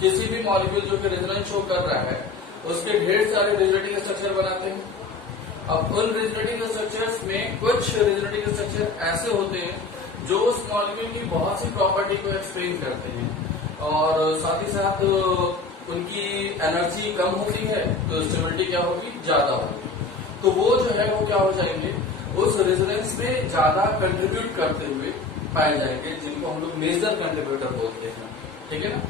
किसी भी मॉलिक्यूल जो कि रेजोनेंस शो कर रहा है उसके ढेर सारे रेजोनेटिंग स्ट्रक्चर बनाते हैं। अब उन रेजोनेटिंग स्ट्रक्चर्स में कुछ रेजोनेटिंग स्ट्रक्चर ऐसे होते हैं जो उस मॉलिक्यूल की बहुत सी प्रॉपर्टी को एक्सप्लेन करते हैं और साथ ही साथ उनकी एनर्जी कम होती है तो स्टेबिलिटी क्या होगी? ज्यादा होगी। तो वो जो है वो क्या हो जाएंगे? उस रेजोनेंस में ज्यादा कंट्रीब्यूट करते हुए पाए जाएंगे, जिनको हम लोग मेजर कंट्रीब्यूटर बोलते हैं। ठीक है ना?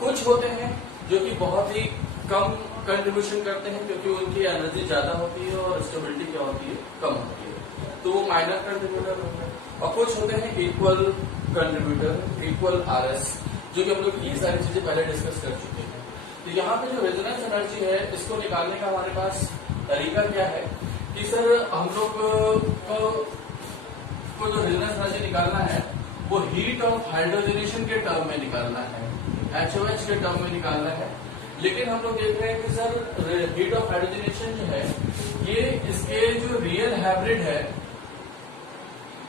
कुछ होते हैं जो कि बहुत ही कम कंट्रीब्यूशन करते हैं क्योंकि उनकी एनर्जी ज्यादा होती है और स्टेबिलिटी क्या होती है? कम होती है, तो वो माइनर कंट्रीब्यूटर होते हैं। और कुछ होते हैं इक्वल कंट्रीब्यूटर, इक्वल RS, जो कि हम लोग ये सारी चीजें पहले डिस्कस कर चुके हैं। तो यहाँ पे जो रेजोनेंस एनर्जी है इसको निकालने का हमारे पास तरीका क्या है कि सर हम लोग को जो रेजोनेंस एनर्जी निकालना है वो हीट ऑफ हाइड्रोजनेशन के टर्म में निकालना है, HOH के टर्म में निकालना है। लेकिन हम लोग देख रहे हैं कि सर हीट ऑफ हाइड्रोजनेशन जो है ये इसके जो रियल हाइब्रिड है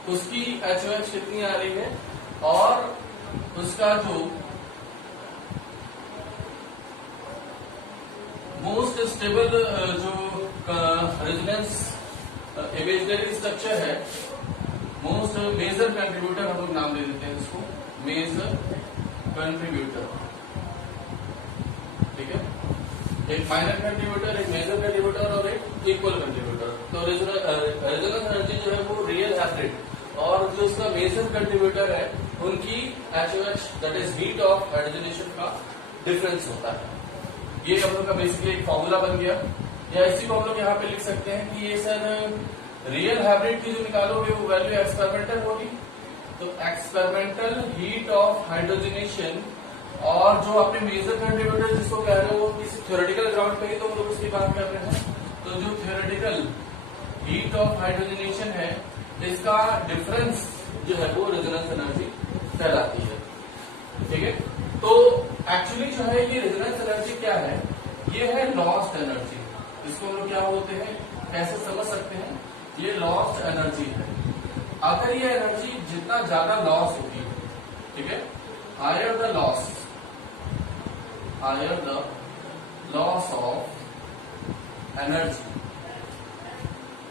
उसकी HOH कितनी आ रही है और उसका जो मोस्ट स्टेबल जो रेजोनेंस इमेजिनरी स्ट्रक्चर है, मोस्ट मेजर कंट्रीब्यूटर हम लोग नाम दे देते हैं इसको, मेजर कंट्रीब्यूटर। ठीक है, एक माइनर कंट्रीब्यूटर, एक मेजर कंट्रीब्यूटर और एक इक्वल कंट्रीब्यूटर। तो रेजोनेंस एनर्जी जो है वो रियल हाइब्रिड और जो इसका मेजर कंट्रीब्यूटर है उनकी HOH that is heat of hydrogenation का डिफरेंस होता है। ये हम लोग का बेसिकली एक फॉर्मूला बन गया, या इसी को हम लोग यहाँ पे लिख सकते हैं कि ये सर रियल हाइब्रिड की जो निकालोगे वो वैल्यू एक्सपेरिमेंटल होगी। तो एक्सपेरिमेंटल हीट ऑफ हाइड्रोजनेशन और जो आपने मेजर कंट्रीब्यूटर जिसको कह रहे हो वो किसी थ्योरेटिकल ग्राउंड पे ही तो हम लोग उसकी बात कर रहे हैं। तो जो थ्योरेटिकल हीट ऑफ हाइड्रोजनेशन है इसका डिफरेंस जो है वो रेजोनेंस एनर्जी कहलाती है। ठीक है, तो एक्चुअली जो है ये रेजोनेंस एनर्जी क्या है, ये है लॉस्ट एनर्जी। इसको हम लोग क्या बोलते हैं, कैसे समझ सकते हैं, ये लॉस्ट एनर्जी है। अगर ये एनर्जी जितना ज्यादा लॉस होगी, ठीक है, higher the loss of energy,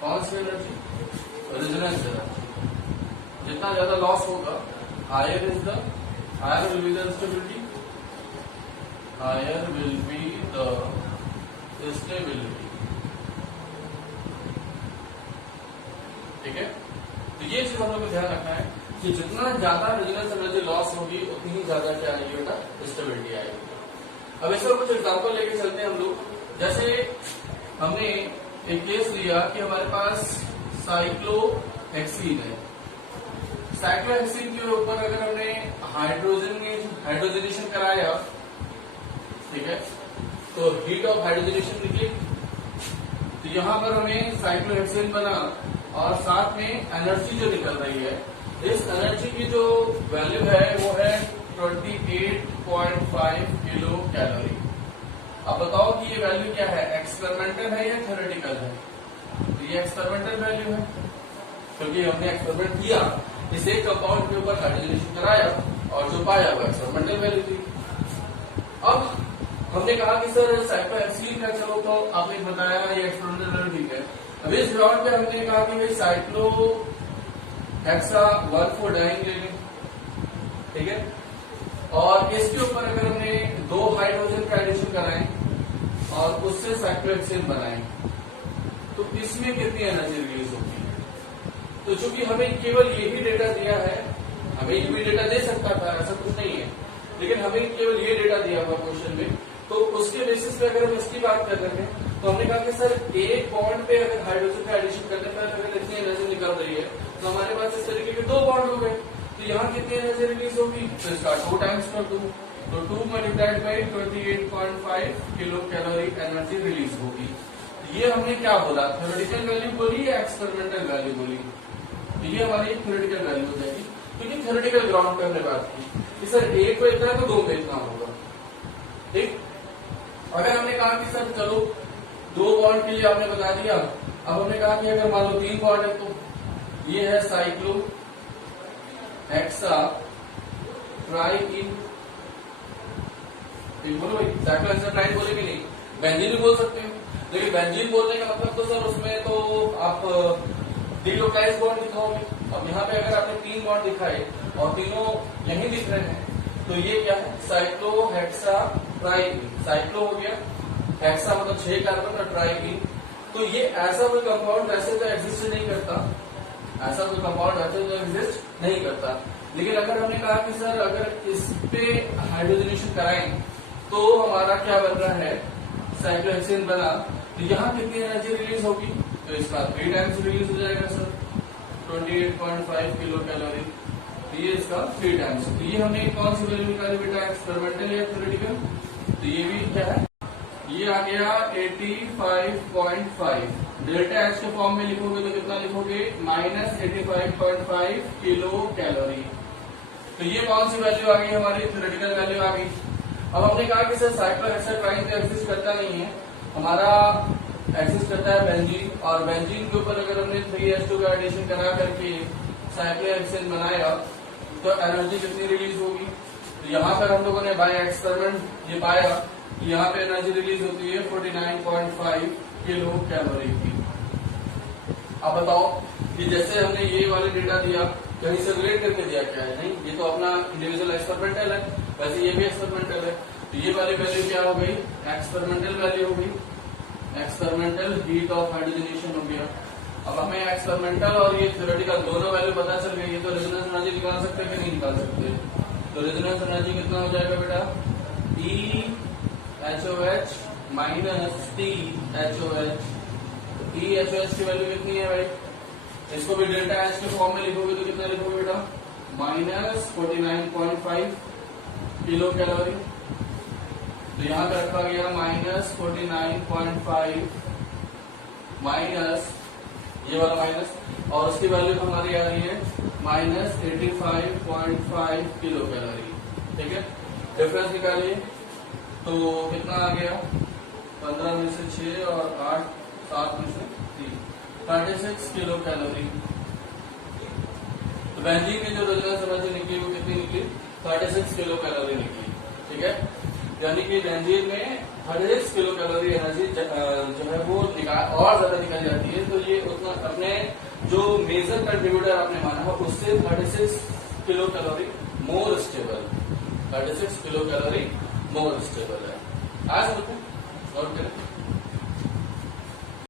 कौन सी एनर्जी, रेजोनेंस एनर्जी, जितना ज्यादा लॉस होगा higher will be the stability, higher will be the stability. ठीक है, तो ये चीज हम लोग को ध्यान रखना है कि जितना ज्यादा रेजोनेंस एनर्जी लॉस होगी उतनी ही ज्यादा क्या आएगी बेटा, स्टेबिलिटी आएगी। अब इसका कुछ एग्जांपल लेके चलते हैं हम लोग। जैसे हमने एक केस लिया कि हमारे पास साइक्लोहेक्सीन है। साइक्लोहेक्सीन के ऊपर अगर हमने हाइड्रोजनेशन कराया, ठीक है, तो हीट ऑफ हाइड्रोजनेशन निकली। तो यहां पर हमें साइक्लोहेक्सीन बना और साथ में एनर्जी जो निकल रही है, इस एनर्जी की जो वैल्यू है वो है 28.5 किलो कैलोरी। अब बताओ कि ये वैल्यू क्या है, एक्सपेरिमेंटल है या थ्योरेटिकल है? तो ये एक्सपेरिमेंटल वैल्यू है, क्योंकि हमने एक्सपेरिमेंट किया, इस एक कंपाउंड के ऊपर हाइड्रोजनेशन कराया और जो पाया वो एक्सपेरिमेंटल वैल्यू थी। अब हमने कहा कि सर साइक्लोहेक्सीन का, चलो तो आपने बताया ये एक्सपेरिमेंटल वैल्यू ठीक है। अब इस ग्राउंड पे हमने कहा कि भाई साइक्लो हेक्सा 1,4-डाइन ले लें, ठीक है, और इसके ऊपर अगर हमने 2 हाइड्रोजन का एडिशन कराएं और उससे साइक्लोहेक्सेन बनाएं, तो इसमें कितनी एनर्जी रिलीज होगी? तो चूंकि हमें केवल यही डेटा दिया है, हमें ये भी डेटा दे सकता था, ऐसा कुछ नहीं है, लेकिन हमें केवल ये डेटा दिया हुआ क्वेश्चन में, तो उसके बेसिस पे अगर हम इसकी बात कर रहे हैं तो हमने कहा कि सर एक बॉन्ड पे अगर हाइड्रोजन का एडिशन करने पर अगर इतनी एनर्जी निकल रही है, तो हमारे पास इस तरीके के 2 बॉन्ड हो गए, तो यहाँ कितनी एनर्जी रिलीज होगी? तो इसका 2 टाइम्स कर दूं, तो 2 multiplied by 28.5 kilo calorie energy release होगी। ये हमने क्या बोला, थ्योरेटिकल वैल्यू बोली या एक्सपेरिमेंटल वैल्यू बोली? तो ये हमारी थ्योरेटिकल वैल्यू हो जाएगी, क्योंकि थ्योरेटिकल ग्राउंड पे हमने बात की कि सर एक पे इतना तो 2 पे इतना होगा। ठीक, अगर हमने कहा कि सर चलो 2 बॉन्ड के लिए आपने बता दिया, अब हमने कहा कि अगर मान लो 3 बॉन्ड है, तो ये है साइक्लो हेक्सा ट्राइइन, बोलो साइक्लो हेक्सा ट्राइइन बोलेंगे नहीं, बेंजीन भी बोल सकते हैं, लेकिन बेंजीन बोलने का मतलब तो सर उसमें तो आप डिलोटाइज बॉन्ड दिखाओगे। अब यहाँ पे अगर आपने 3 बॉन्ड दिखाए और तीनों यहीं दिख रहे हैं, तो ये क्या है, साइक्लो हेक्सा ट्राइइन। साइक्लो हो गया, हेक्सा मतलब 6 कार्बन और ट्राइइन, तो ये ऐसा कोई कंपाउंड वैसे तो एग्जिस्ट नहीं करता, ऐसा कोई कंपाउंड वैसे तो एग्जिस्ट नहीं करता। लेकिन अगर हमने कहा कि सर अगर इस पे हाइड्रोजनेशन कराएं तो हमारा क्या बन रहा है, साइक्लोहेक्सेन बना, तो यहाँ कितनी एनर्जी रिलीज होगी? तो इसका 3 टाइम्स रिलीज हो जाएगा सर, 28.5 किलो कैलोरी, तो ये इसका 3 टाइम्स। तो ये हमने कौन सी वैल्यू निकाली बेटा, एक्सपेरिमेंटल या थ्योरेटिकल? तो ये भी क्या है, ये आ गया 85.5। डेल्टा एच के फॉर्म में लिखोगे तो कितना लिखोगे, -85.5 किलो कैलोरी। तो ये कौन सी वैल्यू आ गई हमारी, थ्योरेटिकल वैल्यू आ गई। अब हमने कहा कि सर साइक्लोहेक्साट्राइन तो एग्जिस्ट करता नहीं है, हमारा एग्जिस्ट करता है बेंजीन, और बेंजीन के ऊपर अगर हमने 3s2 का एडिशन करा करके साइक्लोहेक्सेन बनाया तो एनर्जी कितनी रिलीज होगी? तो यहाँ पर हम लोगों ने बाय एक्सपेरिमेंट ये पाया कि यहाँ पे एनर्जी रिलीज होती है 49.5 किलो कैलोरी की। अब बताओ कि जैसे हमने ये वाले डेटा दिया, कहीं से रिलेट करके दिया क्या है? नहीं, ये तो अपना इंडिविजुअल एक्सपेरिमेंटल है, वैसे ये भी एक्सपेरिमेंटल है, तो ये वाली वैल्यू क्या हो गई, एक्सपेरिमेंटल वैल्यू हो गई, एक्सपेरिमेंटल हीट ऑफ हाइड्रोजनेशन हो गया। अब हमें एक्सपेरिमेंटल और ये थ्योरेटिकल दोनों वैल्यू पता चल गई है, तो रेजोनेंस एनर्जी निकाल सकते हैं कि नहीं निकाल सकते? तो रेजोनेंस एनर्जी कितना हो जाएगा बेटा, EHOH माइनस THOH। THOH की वैल्यू कितनी है भाई, इसको भी डेल्टा एच के फॉर्म में लिखोगे तो कितना लिखोगे बेटा, -49.5 किलो कैलोरी। तो यहाँ पे रखा गया -49.5 माइनस ये वाला माइनस, और उसकी वैल्यू हमारी आ रही है माइनस 85.5 किलो कैलोरी। ठीक है, डिफरेंस निकालिए तो कितना आ गया, 15 में से 6 और 8, 7 में से 3, 36 किलो कैलोरी। तो बेंजीन की जो रेजोनेंस एनर्जी निकली वो कितनी निकली, 36 किलो कैलोरी निकली। ठीक है, यानी कि बेंजीन में 36 किलो कैलोरी एनर्जी जो है वो और ज्यादा निकल जाती है। तो ये उतना अपने जो मेजर कंट्रीब्यूटर आपने माना है उससे 36 kilo calorie more stable, 36 kilo calorie more stable है। आज और करें